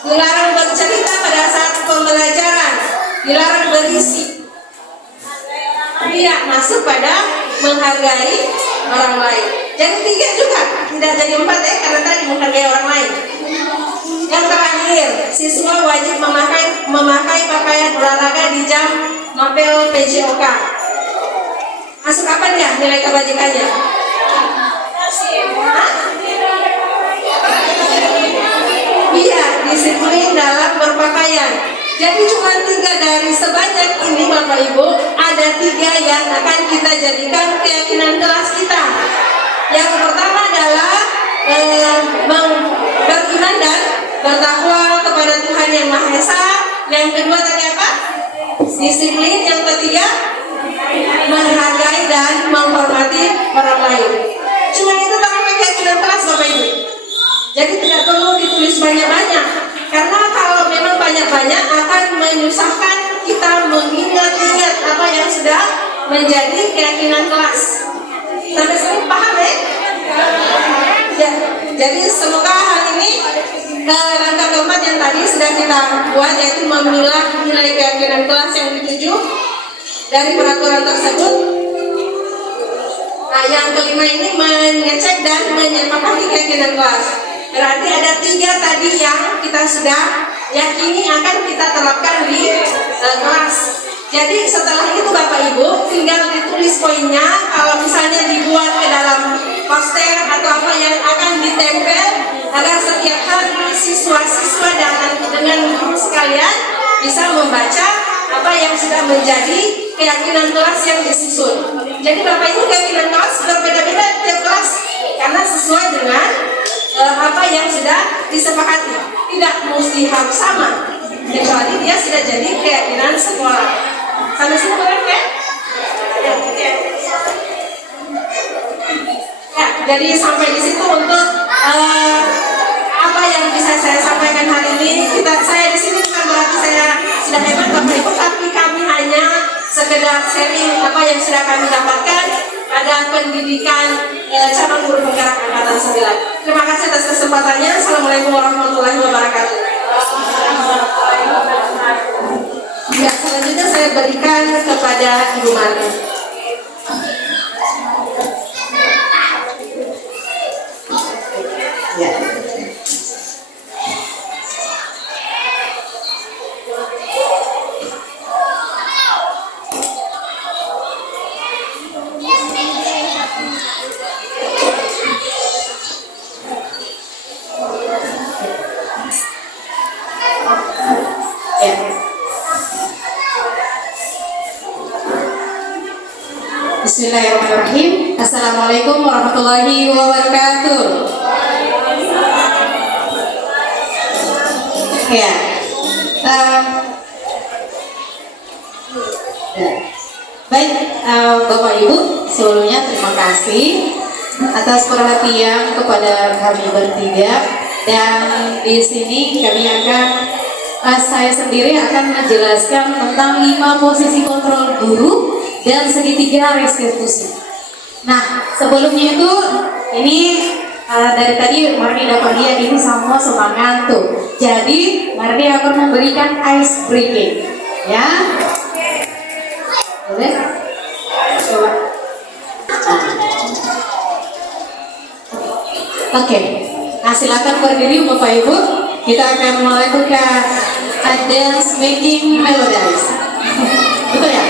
Dilarang bercerita pada saat pembelajaran. Dilarang berisi. Tidak masuk pada menghargai orang lain. Jadi 3 juga. Tidak jadi 4 karena tadi menghargai orang lain. Yang terakhir, siswa wajib memakai pakaian olahraga di jam mapel PJOK. Masuk kapan ya nilai kebajikannya? Iya, disiplin dalam berpakaian. Jadi cuma 3 dari sebanyak ini Bapak Ibu, ada 3 yang akan kita jadikan keyakinan kelas kita. Yang pertama adalah beriman dan bertakwa kepada Tuhan yang Maha Esa. Yang kedua tadi apa? Disiplin. Yang ketiga, menghargai dan menghormati orang lain. Cuma itu tentang keyakinan kelas Bapak Ibu. Jadi tidak perlu ditulis banyak-banyak, karena kalau memang banyak-banyak akan menyusahkan kita mengingat-ingat apa yang sudah menjadi keyakinan kelas. Sampai sini paham ya? Ya. Jadi semoga hal ini langkah keempat yang tadi sudah kita buat, yaitu memilah nilai keyakinan kelas yang dituju. dari peraturan tersebut. Nah, yang kelima ini mengecek dan menyepakati keyakinan kelas. Berarti ada 3 tadi yang kita sudah yakini akan kita terapkan di kelas. Jadi setelah itu Bapak Ibu tinggal ditulis poinnya. Kalau misalnya dibuat ke dalam poster atau apa yang akan ditempel agar setiap hari siswa-siswa dengan guru sekalian bisa membaca apa yang sudah menjadi keyakinan kelas yang disusun. Jadi Bapak Ibu keyakinan kelas berbeda-beda tiap kelas karena sesuai dengan apa yang sudah disepakati. Tidak mesti harus sama, kecuali dia sudah jadi keyakinan sekolah. Sampai sini boleh kan? Ya, jadi sampai di situ untuk apa yang bisa saya sampaikan hari ini. Saya di sini bukan berarti saya sudah hebat Bapak Ibu, tapi kami hanya sekedar sharing apa yang sudah kami dapatkan pada pendidikan cabang guru penggerak angkatan 9. Terima kasih atas kesempatannya. Assalamualaikum warahmatullahi wabarakatuh. Ya, selanjutnya saya berikan kepada Ibu Marni. Ya. Bismillahirrahmanirrahim. Assalamualaikum warahmatullahi wabarakatuh. Ya, baik Bapak Ibu, sebelumnya terima kasih atas perhatian kepada kami bertiga. Dan di sini kami akan saya sendiri akan menjelaskan tentang 5 posisi kontrol guru dan segitiga restitusi. Nah, sebelumnya itu ini dari tadi Marni dapat lihat ini semua semangat tuh. Jadi Marni akan memberikan ice breaking, ya. Boleh? Coba. Oke. Nah, silakan berdiri Bapak Ibu. Kita akan melakukan dance making melodies. Betul ya?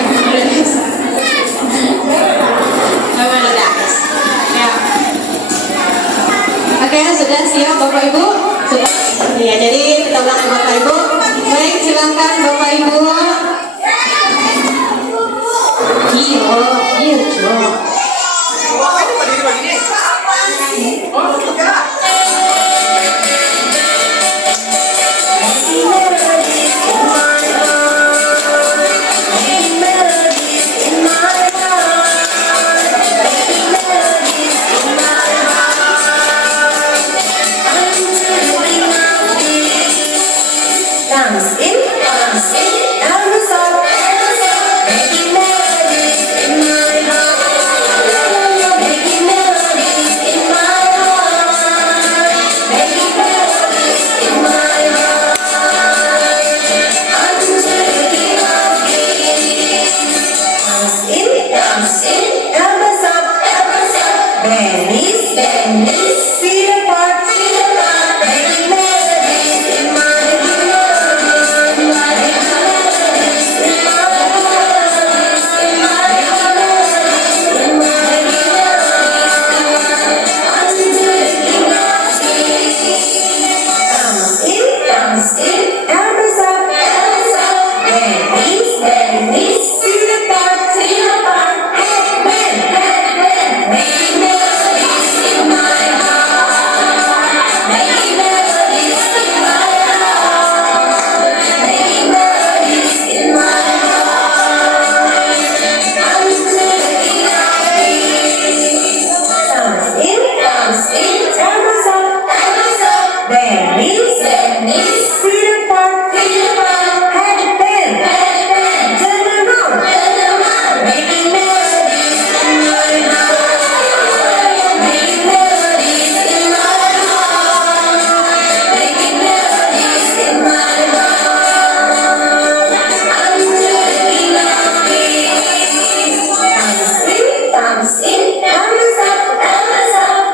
Oke, sudah siap Bapak Ibu? Sudah. Ya, jadi kita ulang Bapak Ibu. Baik, silakan Bapak Ibu. Iya.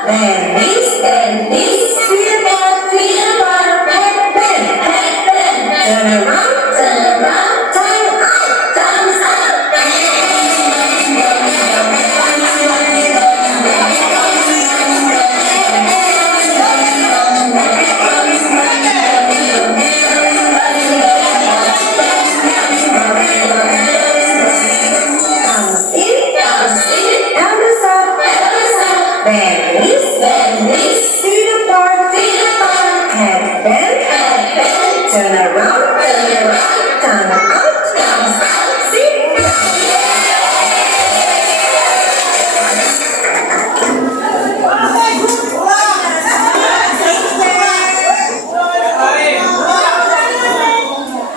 This and this. Feet apart, head bend, head bend. Turn around, time out, time's out. Bend this, feet apart, head bend, turn around, time out, sit down.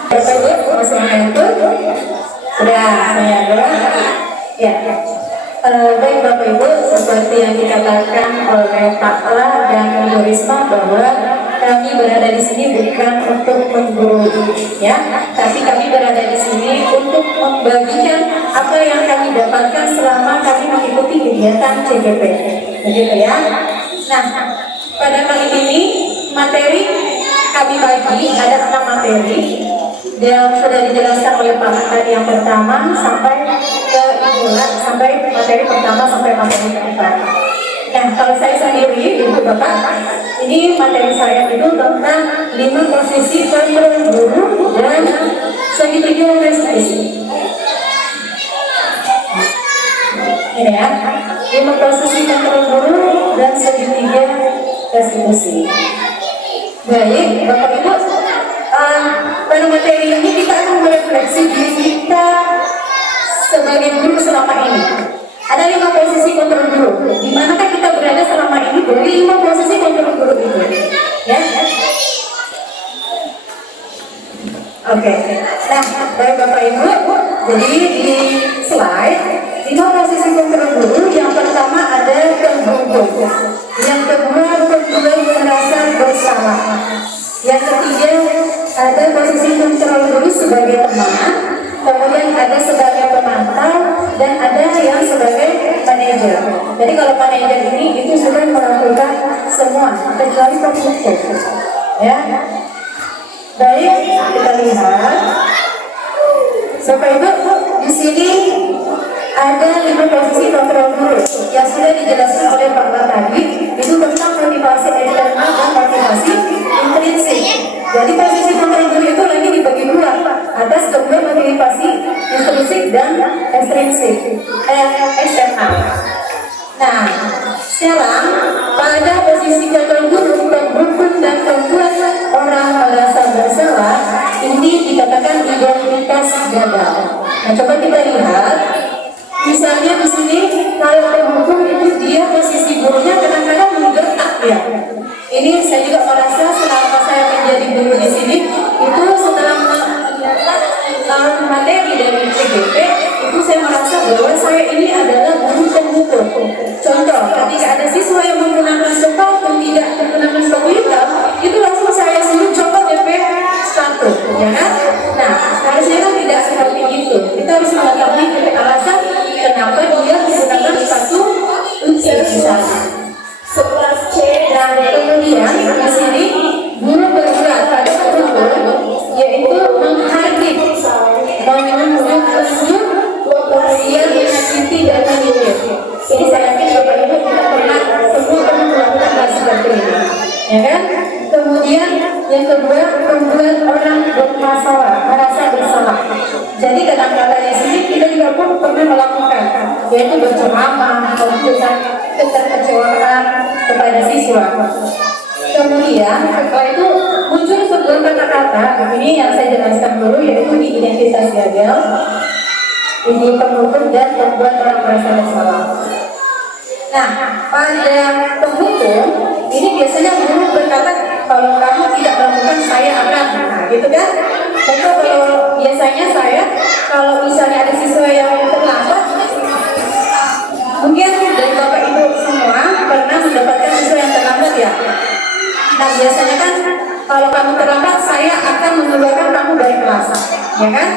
Bapak Ibu, masih mengantuk? Sudah mengantuk? Ya. Baik Bapak Ibu, seperti yang dikatakan oleh Pak La dan Ibu Risma bahwa kami berada di sini bukan untuk menggurui, ya, tapi kami berada di sini untuk membagikan apa yang kami dapatkan selama kami mengikuti kegiatan CGP, begitu ya. Nah, pada kali ini materi kami bagi ada 6 materi yang sudah dijelaskan oleh Pak tadi yang pertama sampai ke bulan sampai materi pertama sampai materi keempat. Nah, kalau saya sendiri, Ibu Bapak, ini materi saya itu tentang 5 posisi kontrol guru dan segitiga restitusi. Ini ya, 5 posisi kontrol guru dan segitiga restitusi. Baik, Bapak Ibu, pada materi ini kita akan merefleksi diri kita sebagai guru selama ini. Ada 5 posisi kontrol guru. Di manakah kita berada selama ini dari 5 posisi kontrol guru itu? Ya. Oke. Nah, baik Bapak Ibu, jadi di slide 5 posisi kontrol guru. Yang pertama ada penghukum. Yang kedua penghukum merasa bersalah. Yang ketiga ada posisi kontrol guru sebagai teman, kemudian ada sebagai pemantau, dan ada yang sebagai manajer. Jadi kalau manajer ini itu sudah melakukan semua kecuali penghukum. Ya. Baik, kita lihat. Bapak Ibu, di sini ada 5 posisi kontrol guru yang sudah dijelaskan oleh Pak La tadi. Itu tentang motivasi eksternal dan motivasi intrinsik. Jadi posisi kontrol guru itu lagi dibagi dua atas kedua motivasi intrinsik dan ekstrinsik, eksternal. Nah, sekarang pada posisi kontrol guru penghukum dan membuat orang merasa bersalah ini dikatakan identitas gagal. Nah, coba kita lihat. Misalnya di sini kalau penghukum itu dia posisi gurunya kadang-kadang menggertak ya. Ini saya juga merasa selama saya menjadi guru di sini itu setelah materi dari CGP itu saya merasa bahwa saya ini adalah guru penghukum. Contoh, ketika ada siswa yang menggunakan sepatu tidak menggunakan sepatu hitam, itu langsung saya suruh coba DP sepatu, ya kan? Nah, harusnya kan tidak seperti itu. Kita harus mengetahui alasan kenapa dia menggunakan sepatu misalnya. Dan kemudian di sini guru bergerak pada guru yaitu menghardik, menunjuk kemudian menyakiti dan menyindir. Ini saya yakin Bapak Ibu kita pernah semua melakukan hal seperti ini, ya kan? Kemudian yang kedua membuat orang bermasalah, merasa bersalah. Jadi kadang-kadang di sini kita juga pun pernah melakukan, yaitu berceramah, menunjukkan keterkecewaan kepada siswa. Kemudian setelah itu muncul sebuah kata-kata, ini yang saya jelaskan dulu, yaitu di identitas gagal, ini penghukum dan membuat orang merasa bersalah. Nah, pada penghukum ini biasanya guru berkata kalau kamu tidak melakukan saya akan, nah gitu kan? Contoh kalau biasanya saya kalau misalnya ada siswa yang terlambat, mungkin dari Bapak Ibu semua pernah mendapatkan siswa yang terlambat ya. Nah biasanya kan kalau kamu terlambat saya akan mengeluarkan kamu dari kelas, ya kan?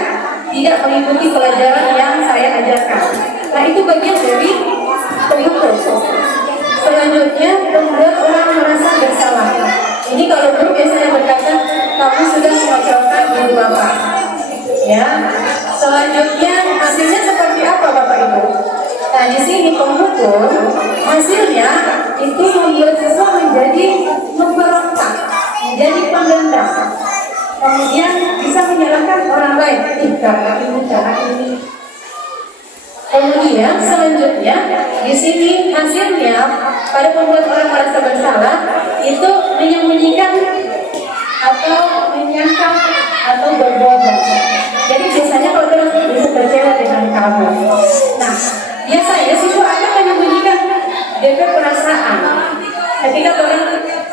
Tidak mengikuti pelajaran yang saya ajarkan. Nah itu bagian dari penghukum. Selanjutnya, membuat orang merasa bersalah. Ini kalau guru biasanya berkata, kamu sudah mengecewakan ibu bapak. Ya. Selanjutnya, hasilnya seperti apa Bapak Ibu? Nah, di sini penghukum hasilnya itu membuat siswa menjadi memberontak, menjadi pendendam. Kemudian bisa menyalahkan orang lain. Karena ini. Kemudian selanjutnya di sini hasilnya pada membuat orang merasa bersalah itu menyembunyikan atau menyangka atau berbohong. Jadi biasanya kalau orang bisa kecewa dengan kamu. Nah, biasanya siswa akan menyembunyikan DP perasaan. Ketika orang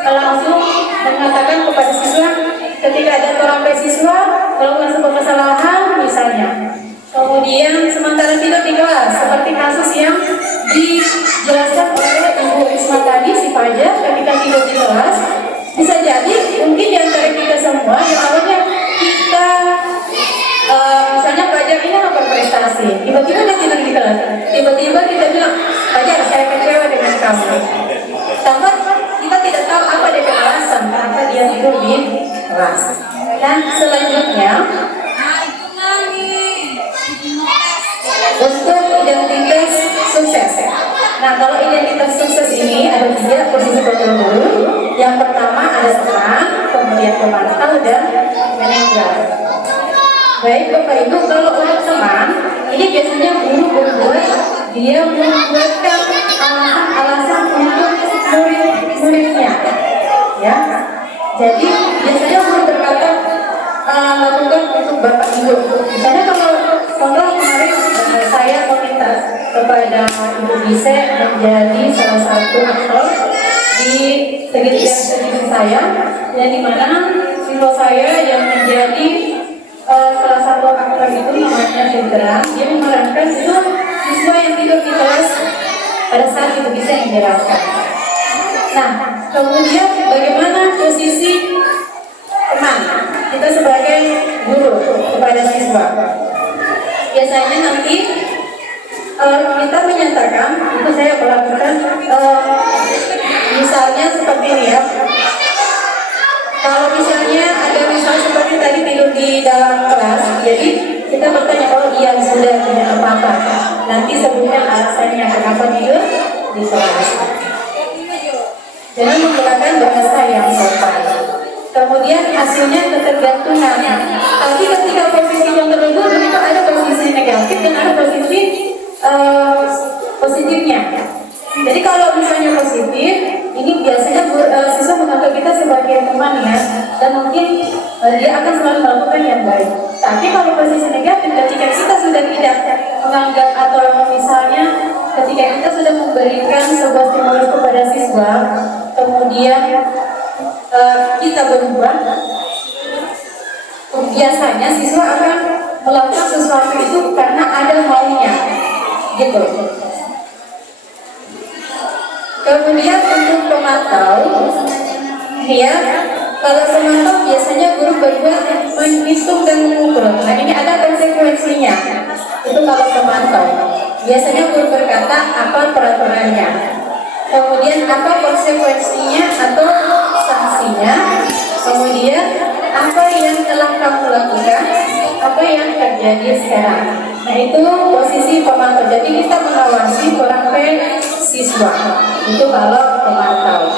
langsung mengatakan kepada siswa, ketika ada orang siswa kalau langsung kesalahan misalnya. Kemudian sementara tidak di kelas, seperti kasus yang dijelaskan oleh Ibu Risma tadi, si Fajar ketika tidur di kelas, bisa jadi mungkin di antara kita semua yang awalnya kita misalnya Fajar ini berprestasi, tiba-tiba dia tidur di kelas, tiba-tiba kita bilang, Fajar saya kecewa dengan kamu, tanpa kita tidak tahu apa dia alasan kenapa dia tidur di kelas. Dan selanjutnya untuk identitas sukses. Nah, kalau identitas sukses ini ada 3 posisi kontrol guru. Yang pertama ada teman, kemudian pemantau dan manajer. Baik Bapak Ibu, kalau untuk teman, ini biasanya guru berbuat dia membuatkan alasan-alasan untuk murid-muridnya, ya. Jadi biasanya guru berkata lakukan untuk Bapak Ibu. Misalnya kalau kontrol kemarin saya meminta kepada Ibu Bise menjadi salah satu aktor di segitiga saya, yang dimana siswa saya yang menjadi salah satu aktor itu namanya Hendra. Dia memerankan itu siswa yang tidur di kelas pada saat Ibu Bise menjelaskan. Nah, kemudian bagaimana posisi teman kita sebagai guru kepada siswa? Biasanya nanti kita menyatakan, itu saya melakukan misalnya seperti ini ya. Kalau misalnya ada misal seperti tadi tidur di dalam kelas, jadi kita bertanya, oh iya sudah tidak apa-apa. Nanti sebutkan alasannya kenapa tidur di kelas. Jangan menggunakan bahasa yang sopan. Kemudian hasilnya ketergantungan. Tapi ketika posisi yang terlalu itu ada posisi negatif dan ada posisi positifnya. Jadi kalau misalnya positif, ini biasanya siswa menganggap kita sebagai teman ya, dan mungkin dia akan selalu melakukan yang baik. Tapi kalau posisi negatif, ketika kita sudah tidak menganggap atau misalnya ketika kita sudah memberikan sebuah stimulus kepada siswa, kemudian kita berubah, biasanya siswa akan melakukan sesuatu itu karena ada maunya, gitu. Kemudian untuk pemantau, ya, kalau pemantau biasanya guru berbuat menghitung dan mengukur. Nah ini ada konsekuensinya. Itu kalau pemantau, biasanya guru berkata apa peraturannya, kemudian apa konsekuensinya atau sanksinya, kemudian apa yang telah kamu lakukan, apa yang terjadi sekarang. Nah itu posisi pemantau. Jadi kita mengawasi sampai siswa. Itu kalau pemantau.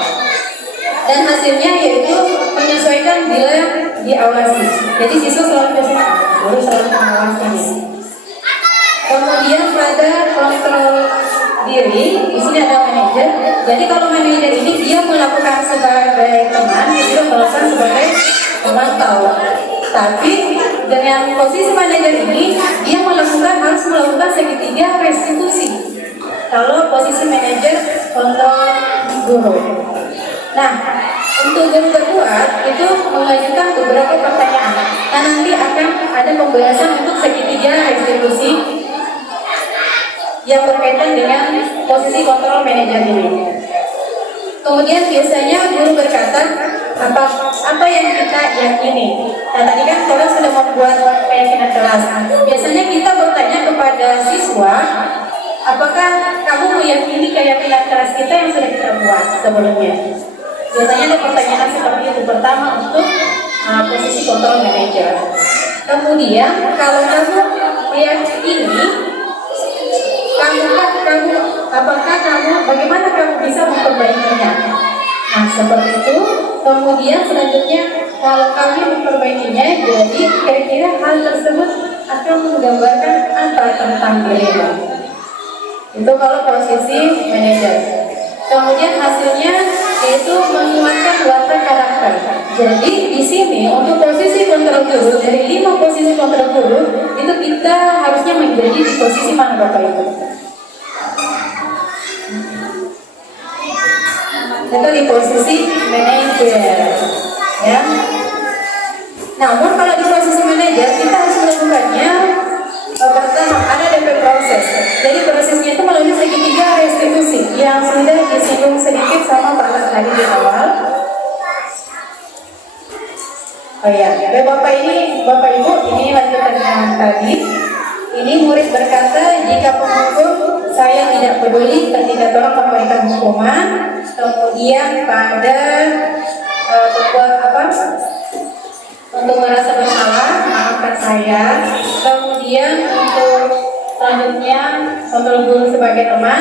Dan hasilnya yaitu menyesuaikan bila diawasi. Jadi siswa selalu biasanya guru selalu mengawasi. Kemudian pada kontrol diri, di sini ada manajer. Jadi kalau manajer ini dia melakukan sebagai teman, dia juga melakukan sebagai pemantau. Tapi dengan posisi manajer ini, dia harus melakukan segitiga restitusi. Kalau posisi manajer kontrol guru. Nah, untuk guru berbuat itu mengajukan beberapa pertanyaan. Nah, nanti akan ada pembahasan untuk segitiga restitusi yang berkaitan dengan posisi kontrol manajer ini. Kemudian biasanya guru berkata apa yang kita yakini. Nah tadi kan kita sudah membuat keyakinan kelas. Biasanya kita bertanya kepada siswa apakah kamu meyakini keyakinan keras kita yang sudah kita buat sebelumnya? Biasanya ada pertanyaan seperti itu. Pertama untuk posisi control manager. Kemudian kalau kamu meyakini, bagaimana kamu bisa memperbaikinya? Nah seperti itu. Kemudian selanjutnya kalau kami memperbaikinya, jadi kira-kira hal tersebut akan menggambarkan apa tentang dirimu? Itu kalau posisi manajer. Kemudian hasilnya yaitu menguatkan watak karakter. Jadi di sini untuk posisi kontrol guru, dari 5 posisi kontrol guru itu kita harusnya menjadi di posisi mana Bapak Ibu? Itu di posisi manajer, ya. Namun kalau di posisi manajer kita harus melakukannya pertama ada DP proses. Jadi prosesnya itu melalui segitiga restitusi yang sudah disinggung sedikit sama Pak Las tadi di awal. Oh ya, Bapak Ibu, ini lanjutan yang tadi. Ini murid berkata, jika penghukum saya tidak peduli ketika orang memberikan hukuman, kemudian pada untuk merasa bersalah, maafkan saya. Kemudian untuk selanjutnya kontrol guru sebagai teman.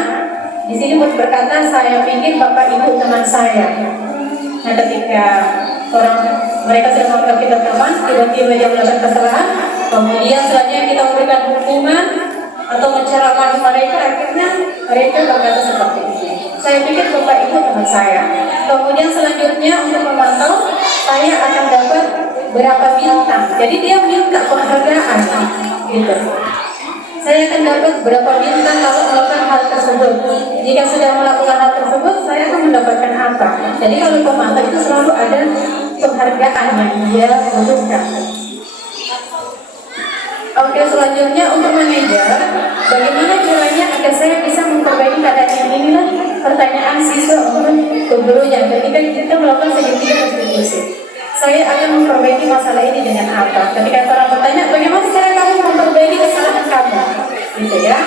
Di sini murid berkata, saya pikir Bapak Ibu teman saya. Nah, ketika mereka sudah menganggap kita teman, tiba-tiba dia melakukan kesalahan, kemudian selanjutnya kita memberikan hukuman atau menceramahi mereka, akhirnya mereka berkata seperti ini. Saya pikir Bapak Ibu teman saya. Kemudian selanjutnya untuk memantau, saya akan dapat berapa bintang. Jadi dia minta penghargaan, gitu. Saya akan dapat berapa bintang kalau melakukan hal tersebut. Jika sudah melakukan hal tersebut, saya akan mendapatkan apa? Jadi kalau pemantau itu selalu ada penghargaan yang dia butuhkan. Oke, selanjutnya untuk manajer, bagaimana caranya agar saya bisa memperbaiki keadaan yang inilah pertanyaan siswa untuk gurunya ketika kita melakukan segitiga restitusi. Saya akan memperbaiki masalah ini dengan apa? Ketika orang bertanya, bagaimana cara kamu memperbaiki kesalahan kamu? Gitu ya.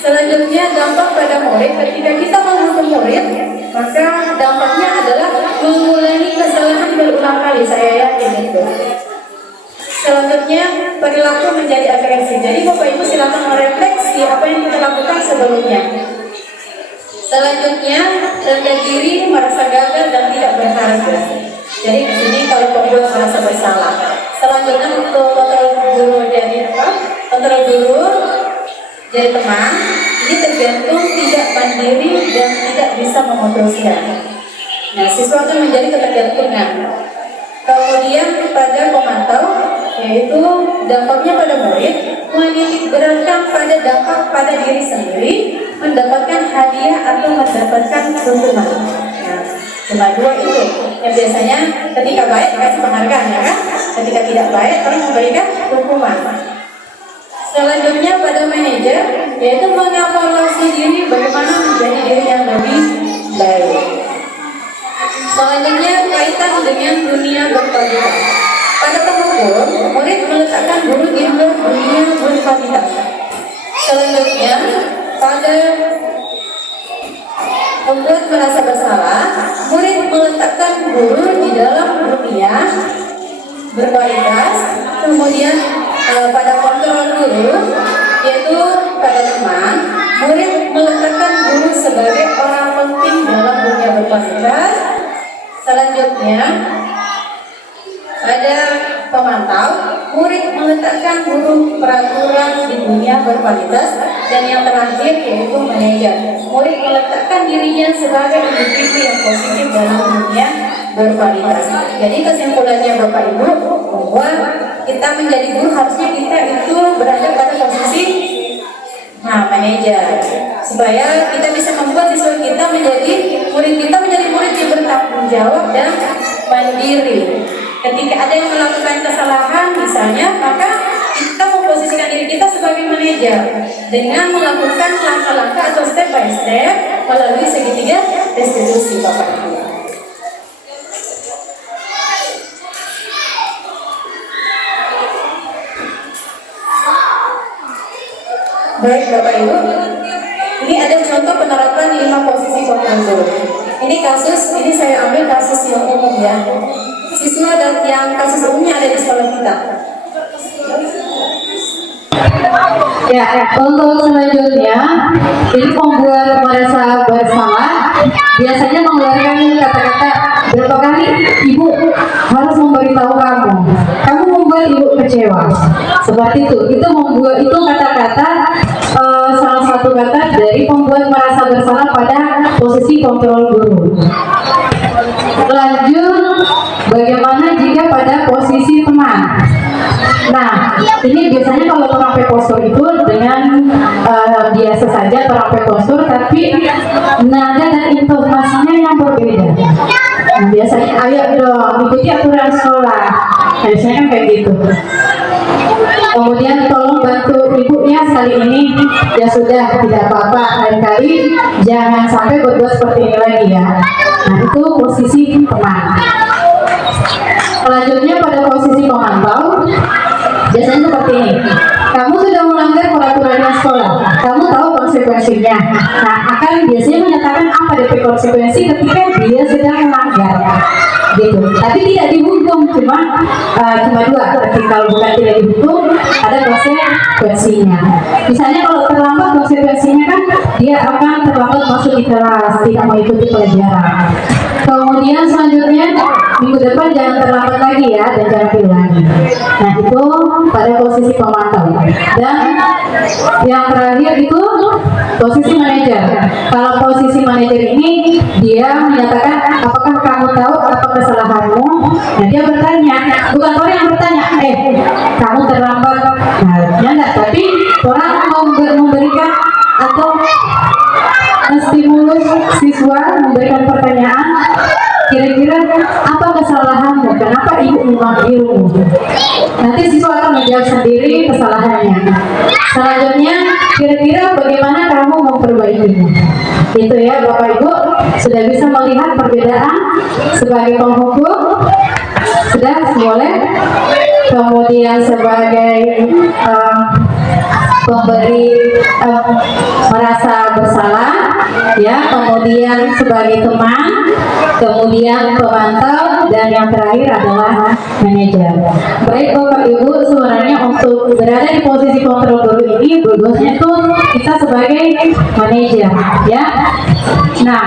Selanjutnya dampak pada murid. Ketika kita menghukum murid, maka dampaknya adalah mengulangi kesalahan berulang kali. Saya yakin itu. Selanjutnya perilaku menjadi agresif. Jadi Bapak Ibu silakan merefleksi apa yang kita lakukan sebelumnya. Selanjutnya rendah diri, merasa gagal dan tidak berharga. Jadi di sini kalau pembuat merasa bersalah. Selanjutnya untuk kontrol guru jadi apa? Kontrol guru jadi teman. Ini tergantung tidak mandiri dan tidak bisa memutuskan. Nah, siswa akan menjadi ketergantungan. Kemudian pada pemantau, yaitu dampaknya pada murid, menitik beratkan pada dampak pada diri sendiri, mendapatkan hadiah atau mendapatkan hukuman. Nah, cuma 2 itu yang biasanya ketika baik kasih penghargaan, ya kan? Ketika tidak baik orang memberikan hukuman. Selanjutnya pada manajer, yaitu mengevaluasi diri bagaimana menjadi diri yang lebih baik. Selanjutnya kaitan dengan dunia berkualitas. Pada penghukum, murid meletakkan guru di dunia berkualitas. Selanjutnya pada membuat merasa bersalah, murid meletakkan guru di dalam dunia berkualitas. Kemudian pada kontrol guru, yaitu pada teman, murid meletakkan guru sebagai orang penting dalam dunia berkualitas. Selanjutnya pada pemantau, murid meletakkan guru peraturan di dunia berkualitas. Dan yang terakhir yaitu manajer, murid meletakkan dirinya sebagai individu yang positif dalam dunia berkualitas. Jadi kesimpulannya Bapak Ibu, bahwa kita menjadi guru harusnya kita itu berada pada posisi manajer, supaya kita bisa membuat siswa kita menjadi murid yang bertanggung jawab dan mandiri. Ketika ada yang melakukan kesalahan misalnya, maka kita memposisikan diri kita sebagai manajer dengan melakukan langkah-langkah atau step by step melalui segitiga restitusi Bapak Ibu. Baik Bapak Ibu, ada contoh penerapan 5 posisi kontrol guru. Ini saya ambil kasus yang umum ya. Siswa dan yang kasus umumnya ada di sekolah kita. Ya, untuk selanjutnya, ini pembuat merasa bersalah biasanya mengeluarkan kata-kata, berapa kali ibu harus memberitahu kamu membuat ibu kecewa, seperti itu membuat itu kata-kata salah satu kata dari pembuat merasa bersalah pada posisi kontrol guru. Lanjut, bagaimana jika pada posisi teman? Nah, ini biasanya kalau terapi postur itu dengan biasa saja terapi postur, tapi nada dan intonasinya yang berbeda. Nah, biasanya ayo dong ikuti aturan sekolah, biasanya kan kayak gitu. Kemudian tolong bantu ibunya sekali ini, ya sudah tidak apa-apa, lain kali jangan sampai berbuat seperti ini lagi ya. Nah, itu posisi teman. Selanjutnya pada posisi pemantau, biasanya seperti ini. Kamu sudah melanggar peraturan sekolah, kamu tahu konsekuensinya. Nah, akan biasanya menyatakan apa DP konsekuensi ketika dia sedang melanggar, gitu. Tapi tidak dihukum, cuma 2. Tapi kalau bukan tidak dihukum, ada konsekuensinya. Misalnya kalau terlambat, konsekuensinya kan dia akan terlambat masuk di kelas, tidak mengikuti pelajaran. Kemudian selanjutnya minggu depan jangan terlambat lagi ya, dan jangan diulangi. Nah, itu pada posisi pemantau. Dan yang terakhir itu posisi manajer. Kalau posisi manajer ini dia menyatakan apakah kamu tahu apa kesalahanmu? Nah, dia bertanya, bukan orang yang bertanya, kamu terlambat. Nah, enggak, tapi orang memberikan atau menstimulus siswa, memberikan pertanyaan, kira-kira apa kesalahanmu? Kenapa ibu memanggilmu? Nanti siswa akan menjawab sendiri kesalahannya. Selanjutnya, kira-kira bagaimana kamu memperbaikinya? Itu ya Bapak Ibu, sudah bisa melihat perbedaan sebagai penghukum, sudah boleh. Kemudian sebagai pemberi merasa bersalah, ya, kemudian sebagai teman, kemudian pemantau, dan yang terakhir adalah manajer. Baik Bapak Ibu, sebenarnya untuk berada di posisi kontrol guru ini, bagusnya itu kita sebagai manajer, ya. Nah,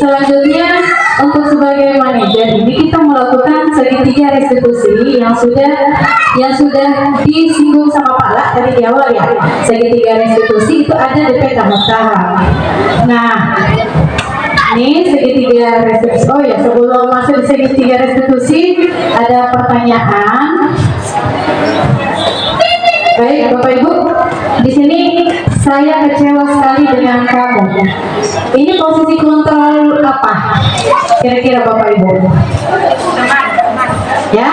selanjutnya untuk sebagai manajer ini kita melakukan segitiga restitusi yang sudah disinggung sama Pak Lak dari di awal ya. Segitiga restitusi itu ada di tahap-tahap. Nah, ini segitiga restitusi. Oh ya, sebelum masuk segitiga restitusi ada pertanyaan. Baik Bapak Ibu, di sini saya kecewa sekali dengan kamu. Ini posisi kontrol apa? Kira-kira Bapak Ibu? Ya?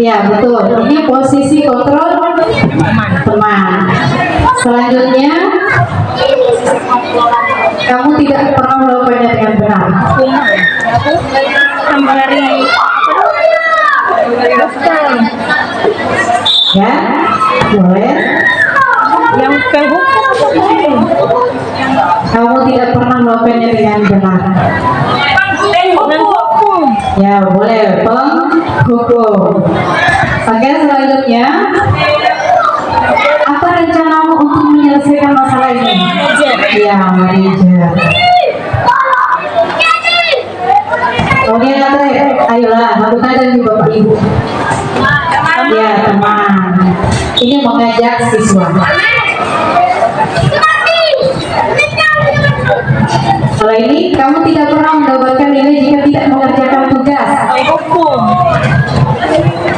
Ya betul. Ini posisi kontrol teman. Selanjutnya, kamu tidak pernah melakukannya dengan benar. Ya, boleh. Yang kamu tidak pernah melakukannya dengan benar. Ya, boleh. Penghukum. Oke, selanjutnya, apa rencanamu untuk menyelesaikan masalah ini? Ya, manajer. Kemudian ayolah, lakukan dari Bapak Ibu. Ya, teman. Ini mengajak siswa. Kalau ini, kamu tidak pernah mendapatkan nilai jika tidak mengerjakan tugas.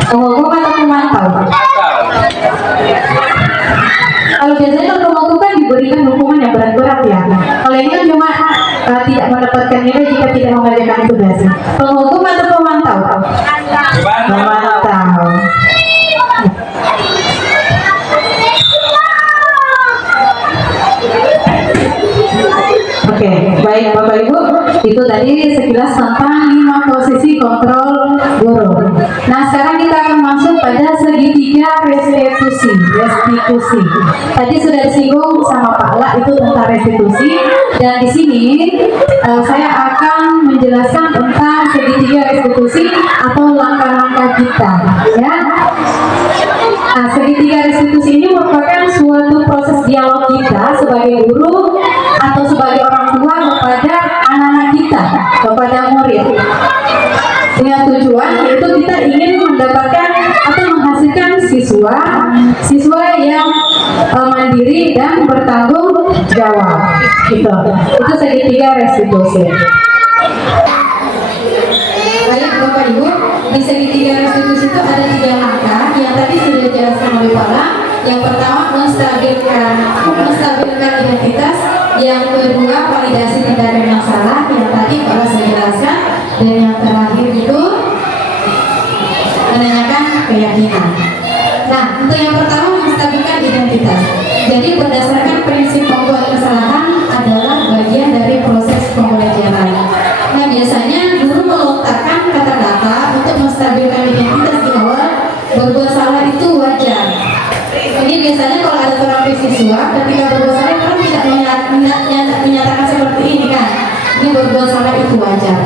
Penghukum atau pemantau? Kalau biasanya kalau pemantau kan diberikan hukuman yang berat-berat ya. Kalau ini kan cuma tidak mendapatkan nilai jika tidak mengerjakan tugas. Penghukum atau pemantau? Pemantau. Oke, baik Bapak Ibu, itu tadi sekilas tentang 5 posisi kontrol guru. Nah, sekarang kita akan masuk pada segitiga restitusi. restitusi. Tadi sudah disinggung sama Pak La itu tentang restitusi, dan di sini saya akan menjelaskan tentang segitiga restitusi atau langkah-langkah kita, ya. Nah, segitiga restitusi ini merupakan suatu proses dialog kita sebagai guru atau sebagai orang tua kepada anak-anak kita, kepada murid, dengan tujuan yaitu kita ingin mendapatkan atau menghasilkan siswa yang mandiri dan bertanggung jawab, gitu. Itu segitiga restitusi. Baik Bapak Ibu, di segitiga restitusi itu ada 3 langkah yang tadi sudah dijelaskan oleh Pak La. Yang pertama menstabilkan identitas, yang kedua validasi tindakan yang salah yang tadi Pak La sudah jelaskan, dan yang terakhir itu menanyakan keyakinan. Nah, untuk yang pertama menstabilkan identitas. Jadi berdasarkan prinsip pembuat kesalahan adalah bagian dari proses pembelajaran. Nah, biasanya guru melontarkan kata-kata untuk menstabilkan identitas di awal. Berbuat salah itu wajar. Ini biasanya kalau ada seorang siswa ketika berbuat salah kan tidak menyatakan seperti ini kan. Ini berbuat salah itu wajar.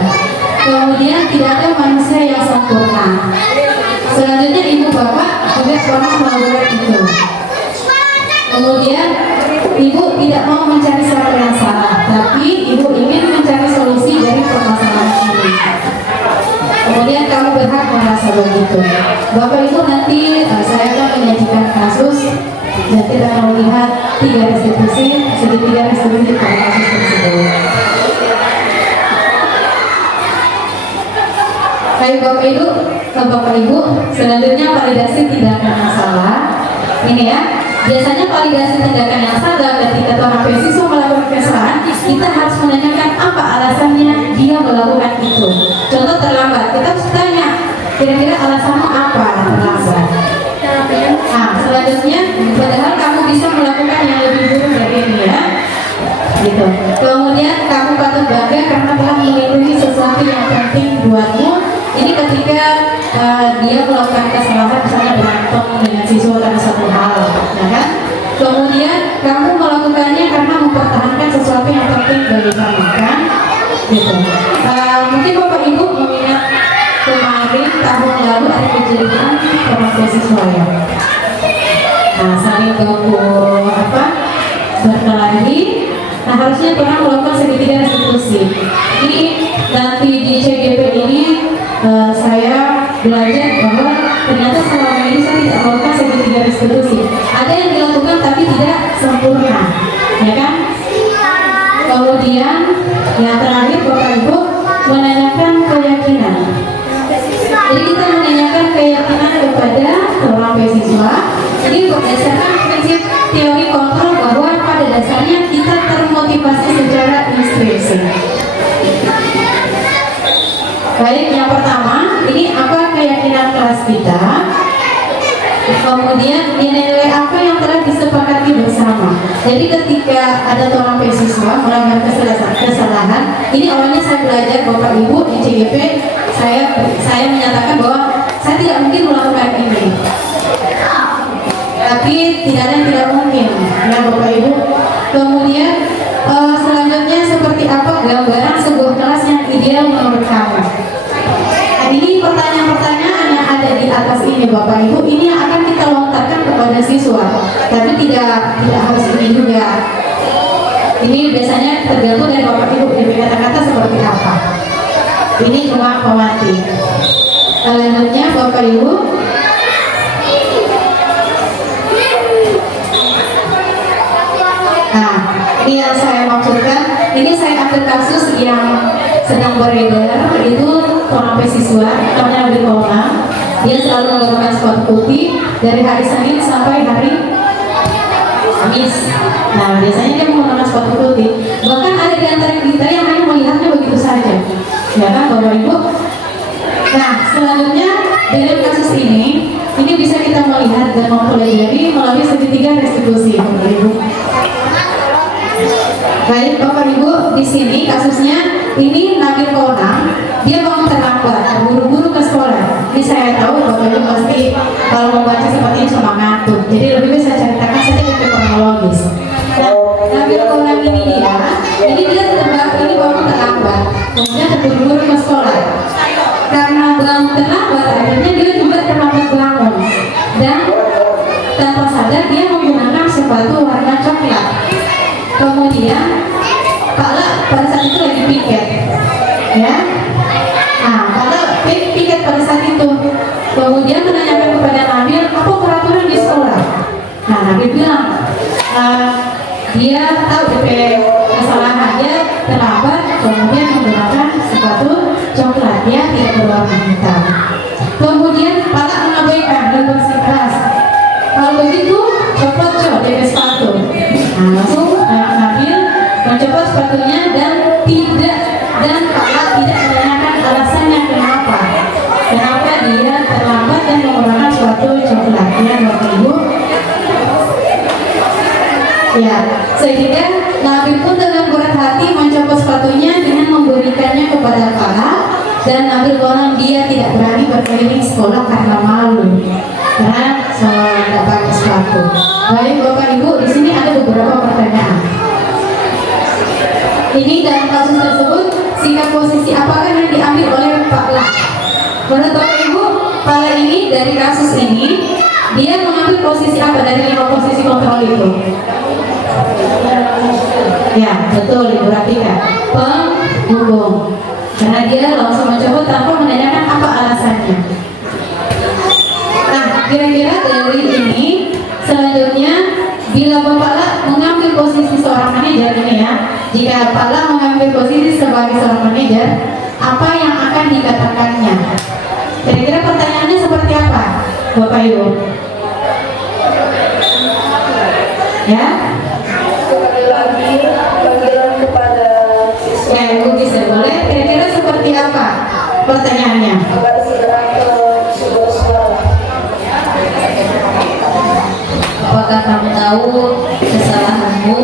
Kemudian tidak ada manusia yang sempurna. Selanjutnya ibu bapak juga pernah melakukan itu. Kemudian ibu tidak mau mencari siapa yang salah, tapi ibu ingin mencari solusi dari permasalahan ini. Kemudian kamu berhak merasa begitu. Bapak ibu nanti saya akan menyajikan kasus dan kita akan melihat 3 restitusi, segitiga restitusi pada kasus tersebut. Baik Bapak Ibu, selanjutnya validasi tindakan yang salah. Ini ya, biasanya validasi tindakan yang salah ketika seorang siswa melakukan kesalahan, kita harus menanyakan apa alasannya dia melakukan itu. Contoh terlambat, kita harus tanya, kira-kira alasanmu apa terlambat? Nah, selanjutnya, padahal kamu bisa melakukan yang lebih buruk dari ini ya. Gitu. Kemudian kamu patut bangga karena telah melindungi sesuatu yang penting buatmu. Ini ketika dia melakukan kesalahan, misalnya berantem dengan siswa karena satu hal, ya kan? Kemudian kamu melakukannya karena mempertahankan sesuatu yang penting bagi kamu, kan? Gitu. Mungkin Bapak Ibu mengingat kemarin tahun lalu ada kejadian orang siswa ya. Nah, saling berkelahi. Nah, harusnya pernah melakukan segitiga restitusi. Ini nanti di CGP ini saya belajar bahwa ternyata selama ini saya tidak melakukan segitiga restitusi. Ada yang dilakukan tapi tidak sempurna, ya kan? Kemudian yang terakhir Bapak Ibu menanyakan keyakinan. Jadi kita menanyakan keyakinan kepada seorang siswa. Jadi berdasarkan prinsip teori kontrol bahwa pada dasarnya kita termotivasi secara intrinsik. Baik, yang pertama, ini apa keyakinan kelas kita? Kemudian nilai apa yang telah disepakati bersama. Jadi ketika ada seorang siswa melanggar kesalahan, ini awalnya saya belajar Bapak Ibu di CGP, saya menyatakan bahwa saya tidak mungkin melakukan ini. Tapi tidak ada yang tidak mungkin, ya Bapak Ibu. Kemudian selanjutnya seperti apa gambaran sebuah kelas yang ideal menurut kamu? Nah, ini pertanyaan-pertanyaan yang ada di atas ini Bapak Ibu, ini yang akan kita lontarkan kepada siswa. Tapi tidak harus ini juga. Ini biasanya tergantung dari Bapak Ibu, dari kata-kata seperti apa. Ini cuma pemantik. Selanjutnya Bapak Ibu, nah, ini yang saya maksudkan, ini saya ambil kasus yang sedang beredar, itu seorang siswa, namanya Nabi Kona. Dia selalu menggunakan sepatu putih dari hari Senin sampai hari Kamis. Nah, biasanya dia menggunakan sepatu putih. Bahkan ada di antara kita yang hanya melihatnya begitu saja, ya kan Bapak Ibu? Nah, selanjutnya dengan kasus ini bisa kita melihat dan mempelajari melalui segitiga restitusi, Bapak Ibu. Baik Bapak Ibu, di sini kasusnya ini Nabil Konang, dia bangun terlambat, buru-buru ke sekolah. Ini saya tahu Bapak Ibu pasti kalau membaca seperti ini cuma ngantuk. Jadi lebih bisa ceritakan Ini dia ini bangun terlambat, kemudian terburu-buru ke sekolah. Karena bangun terlambat, akhirnya dia juga terlambat bangun. Dan tanpa sadar dia menggunakan sepatu warna coklat. Kemudian Pak pada saat itu lagi piket, ya. Nah, Pak piket pada saat itu. Kemudian menanyakan kepada Nabil, apa peraturan di sekolah? Nah, Nabil bilang, dia tahu DP kesalahan, dia terlambat, kemudian menggunakan sepatu coklat, dia tidak berwarna hitam. Kemudian Pak mengabaikan dan bersikeras. Kalau begitu, copot DP sepatu. Nah, langsung Nabil mencopot sepatunya dan Pak tidak menanyakan alasannya kenapa dia terlambat dan menggunakan sepatu coklat, ya Bapak Ibu. Ya, sehingga Nabil pun dengan berat hati mencopot sepatunya dengan memberikannya kepada Pak, dan Nabil konon dia tidak berani berkeliling sekolah karena malu, karena tidak pakai sepatu. Baik Bapak Ibu, di sini ada beberapa pertanyaan. Ini dalam kasus tersebut, sikap posisi apakah yang diambil oleh Pak Lah? Menurut Bapak Ibu, Pak Lah ini dari kasus ini, dia mengambil posisi apa dari 5 posisi kontrol itu? Ya, betul Ibu Ratika, penghubung. Karena dia langsung mencoba tanpa menanyakan apa alasannya. Nah, kira-kira dari ini, selanjutnya bila Bapak Lah mengambil posisi seorang manajer ini ya, jika Pak Lah mengambil posisi sebagai seorang manajer, apa yang akan dikatakannya? Kira-kira pertanyaannya seperti apa, Bapak Ibu? Ya? Panggilan kepada Ya, Ibu bisa boleh. Kira-kira seperti apa pertanyaannya? agar segera ke sebuah sekolah. Apakah kamu tahu kesalahanmu?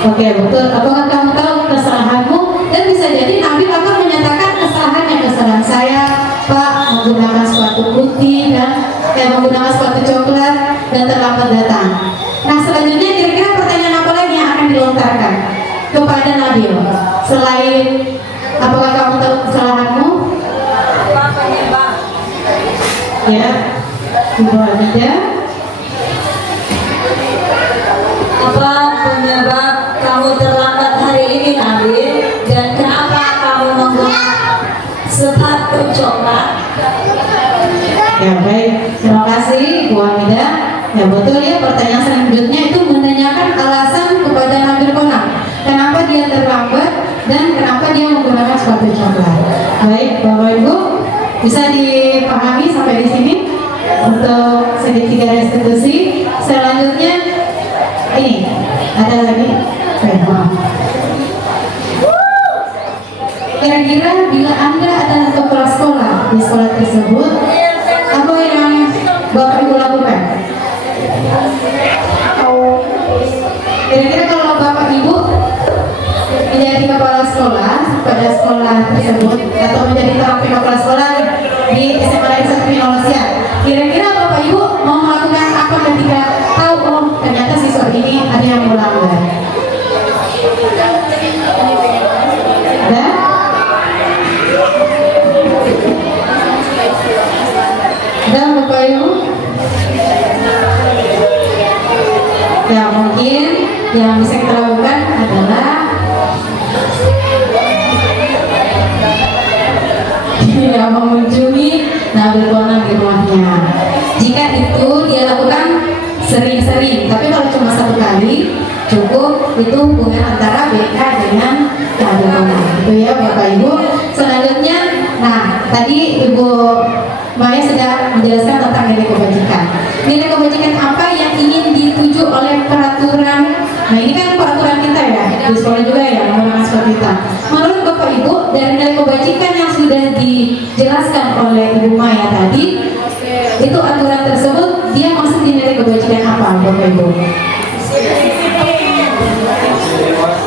Oke, betul. Apakah kamu tahu kesalahanmu? Dan bisa jadi Nabil akan menyatakan kesalahan saya, Pak, menggunakan sepatu putih dan menggunakan sepatu coklat dan terlambat datang. Nah, selanjutnya kira-kira pertanyaan apa lagi yang akan dilontarkan kepada Nabil selain apakah kamu tahu kesalahanmu? Ya, Ibu Hamidah. Apa penyebab kamu terlambat hari ini, Nabil? Dan kenapa kamu menggunakan sepatu coklat? Ya baik, terima kasih Bu Hamidah. Ya betul ya, pertanyaan selanjutnya itu menanyakan alasan kepada Nabil Konang, kenapa dia terlambat dan kenapa dia menggunakan sepatu coklat. Baik Bapak Ibu, bisa dipahami sampai di sini untuk segitiga restitusi. Selanjutnya ini ada lagi. Kira-kira bila Anda adalah kepala sekolah di sekolah tersebut, apa yang Bapak Ibu lakukan? Kira-kira kalau Bapak Ibu menjadi kepala sekolah pada sekolah tersebut atau menjadi TKP kepala sekolah di SMA Negeri 1 Indonesia, kira-kira Bapak Ibu mau melakukan apa ketika tahu oh ternyata siswa ini ada yang melanggar? Ada? Dan Bapak Ibu, ya mungkin yang bisa kita lakukan adalah ya mengunjungi Nabil Konang di rumahnya. Jika itu dia lakukan sering-sering, tapi kalau cuma 1 kali cukup, itu hubungan antara BK dengan Nabil Konang. Itu ya Bapak Ibu. Selanjutnya, nah tadi Ibu Maya sudah menjelaskan tentang nilai kebajikan. Nilai kebajikan apa yang ingin dituju oleh peraturan? Nah ini kan peraturan kita ya, di sekolah juga ya, menggunakan seperti kita. Menurut Bapak Ibu, dari nilai kebajikan yang sudah dijelaskan oleh Ibu Maya tadi, itu aturan tersebut dia maksud di nilai kebajikan apa, Bapak Ibu?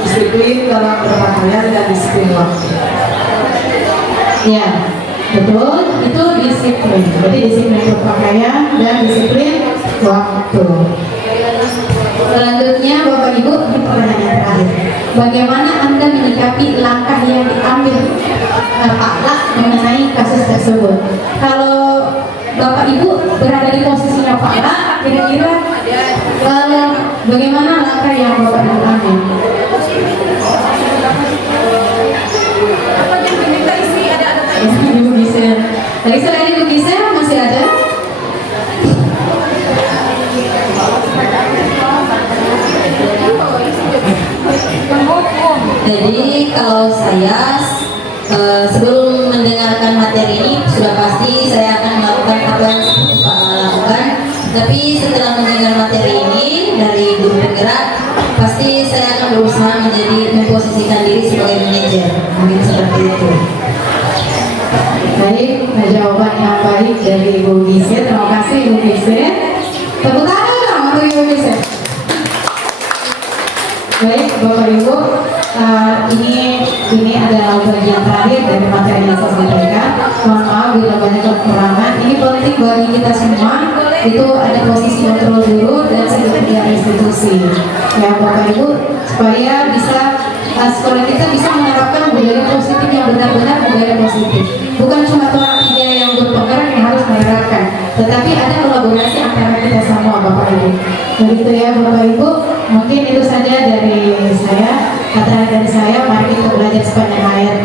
Disiplin dalam berpakaian dan disiplin waktu. Ya, betul, itu disiplin. Jadi disiplin berpakaian dan disiplin waktu. Selanjutnya Bapak Ibu, ini pertanyaan terakhir. Bagaimana Anda menyikapi langkah yang diambil Pak Lak mengenai kasus tersebut? Kalau Bapak Ibu berada di posisinya Pak Lak, kira-kira bagaimana langkah yang Bapak Ibu ambil? Ibu Gisel. Tadi selain Ibu Gisel masih ada? Jadi kalau saya sebelum mendengarkan materi ini sudah pasti saya akan melakukan apa yang seperti Pak lakukan. Tapi setelah mendengar materi ini dari guru penggerak, pasti saya akan berusaha menjadi memposisikan diri sebagai manajer. Mungkin seperti itu. Baik, jawaban yang baik dari Ibu Gisel. Terima kasih Ibu Gisel. Tepuk tangan dong untuk Ibu Gisel. Baik, Bapak Ibu, ini adalah bagian terakhir dari materi yang saya sampaikan. Mohon maaf bila banyak kekurangan. Ini penting bagi kita semua. Itu ada posisi kontrol dulu dan sekretariat institusi. Ya Bapak Ibu, supaya bisa sekolah kita bisa menerapkan budaya positif yang benar-benar budaya positif. Bukan cuma orang tiga yang berpenggerak yang harus menerapkan, tetapi ada kolaborasi antara kita semua Bapak Ibu. Begitu ya Bapak Ibu. Mungkin itu saja dari saya. Kata dari saya, mari kita belajar sepanjang hayat.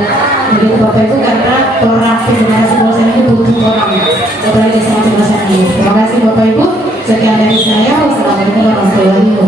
Begitu Bapak Ibu, karena orang generasi dosen itu butuh orang apalagi sama dosen ini. Terima kasih Bapak Ibu. Sekian dari saya. Wassalamualaikum warahmatullahi wabarakatuh.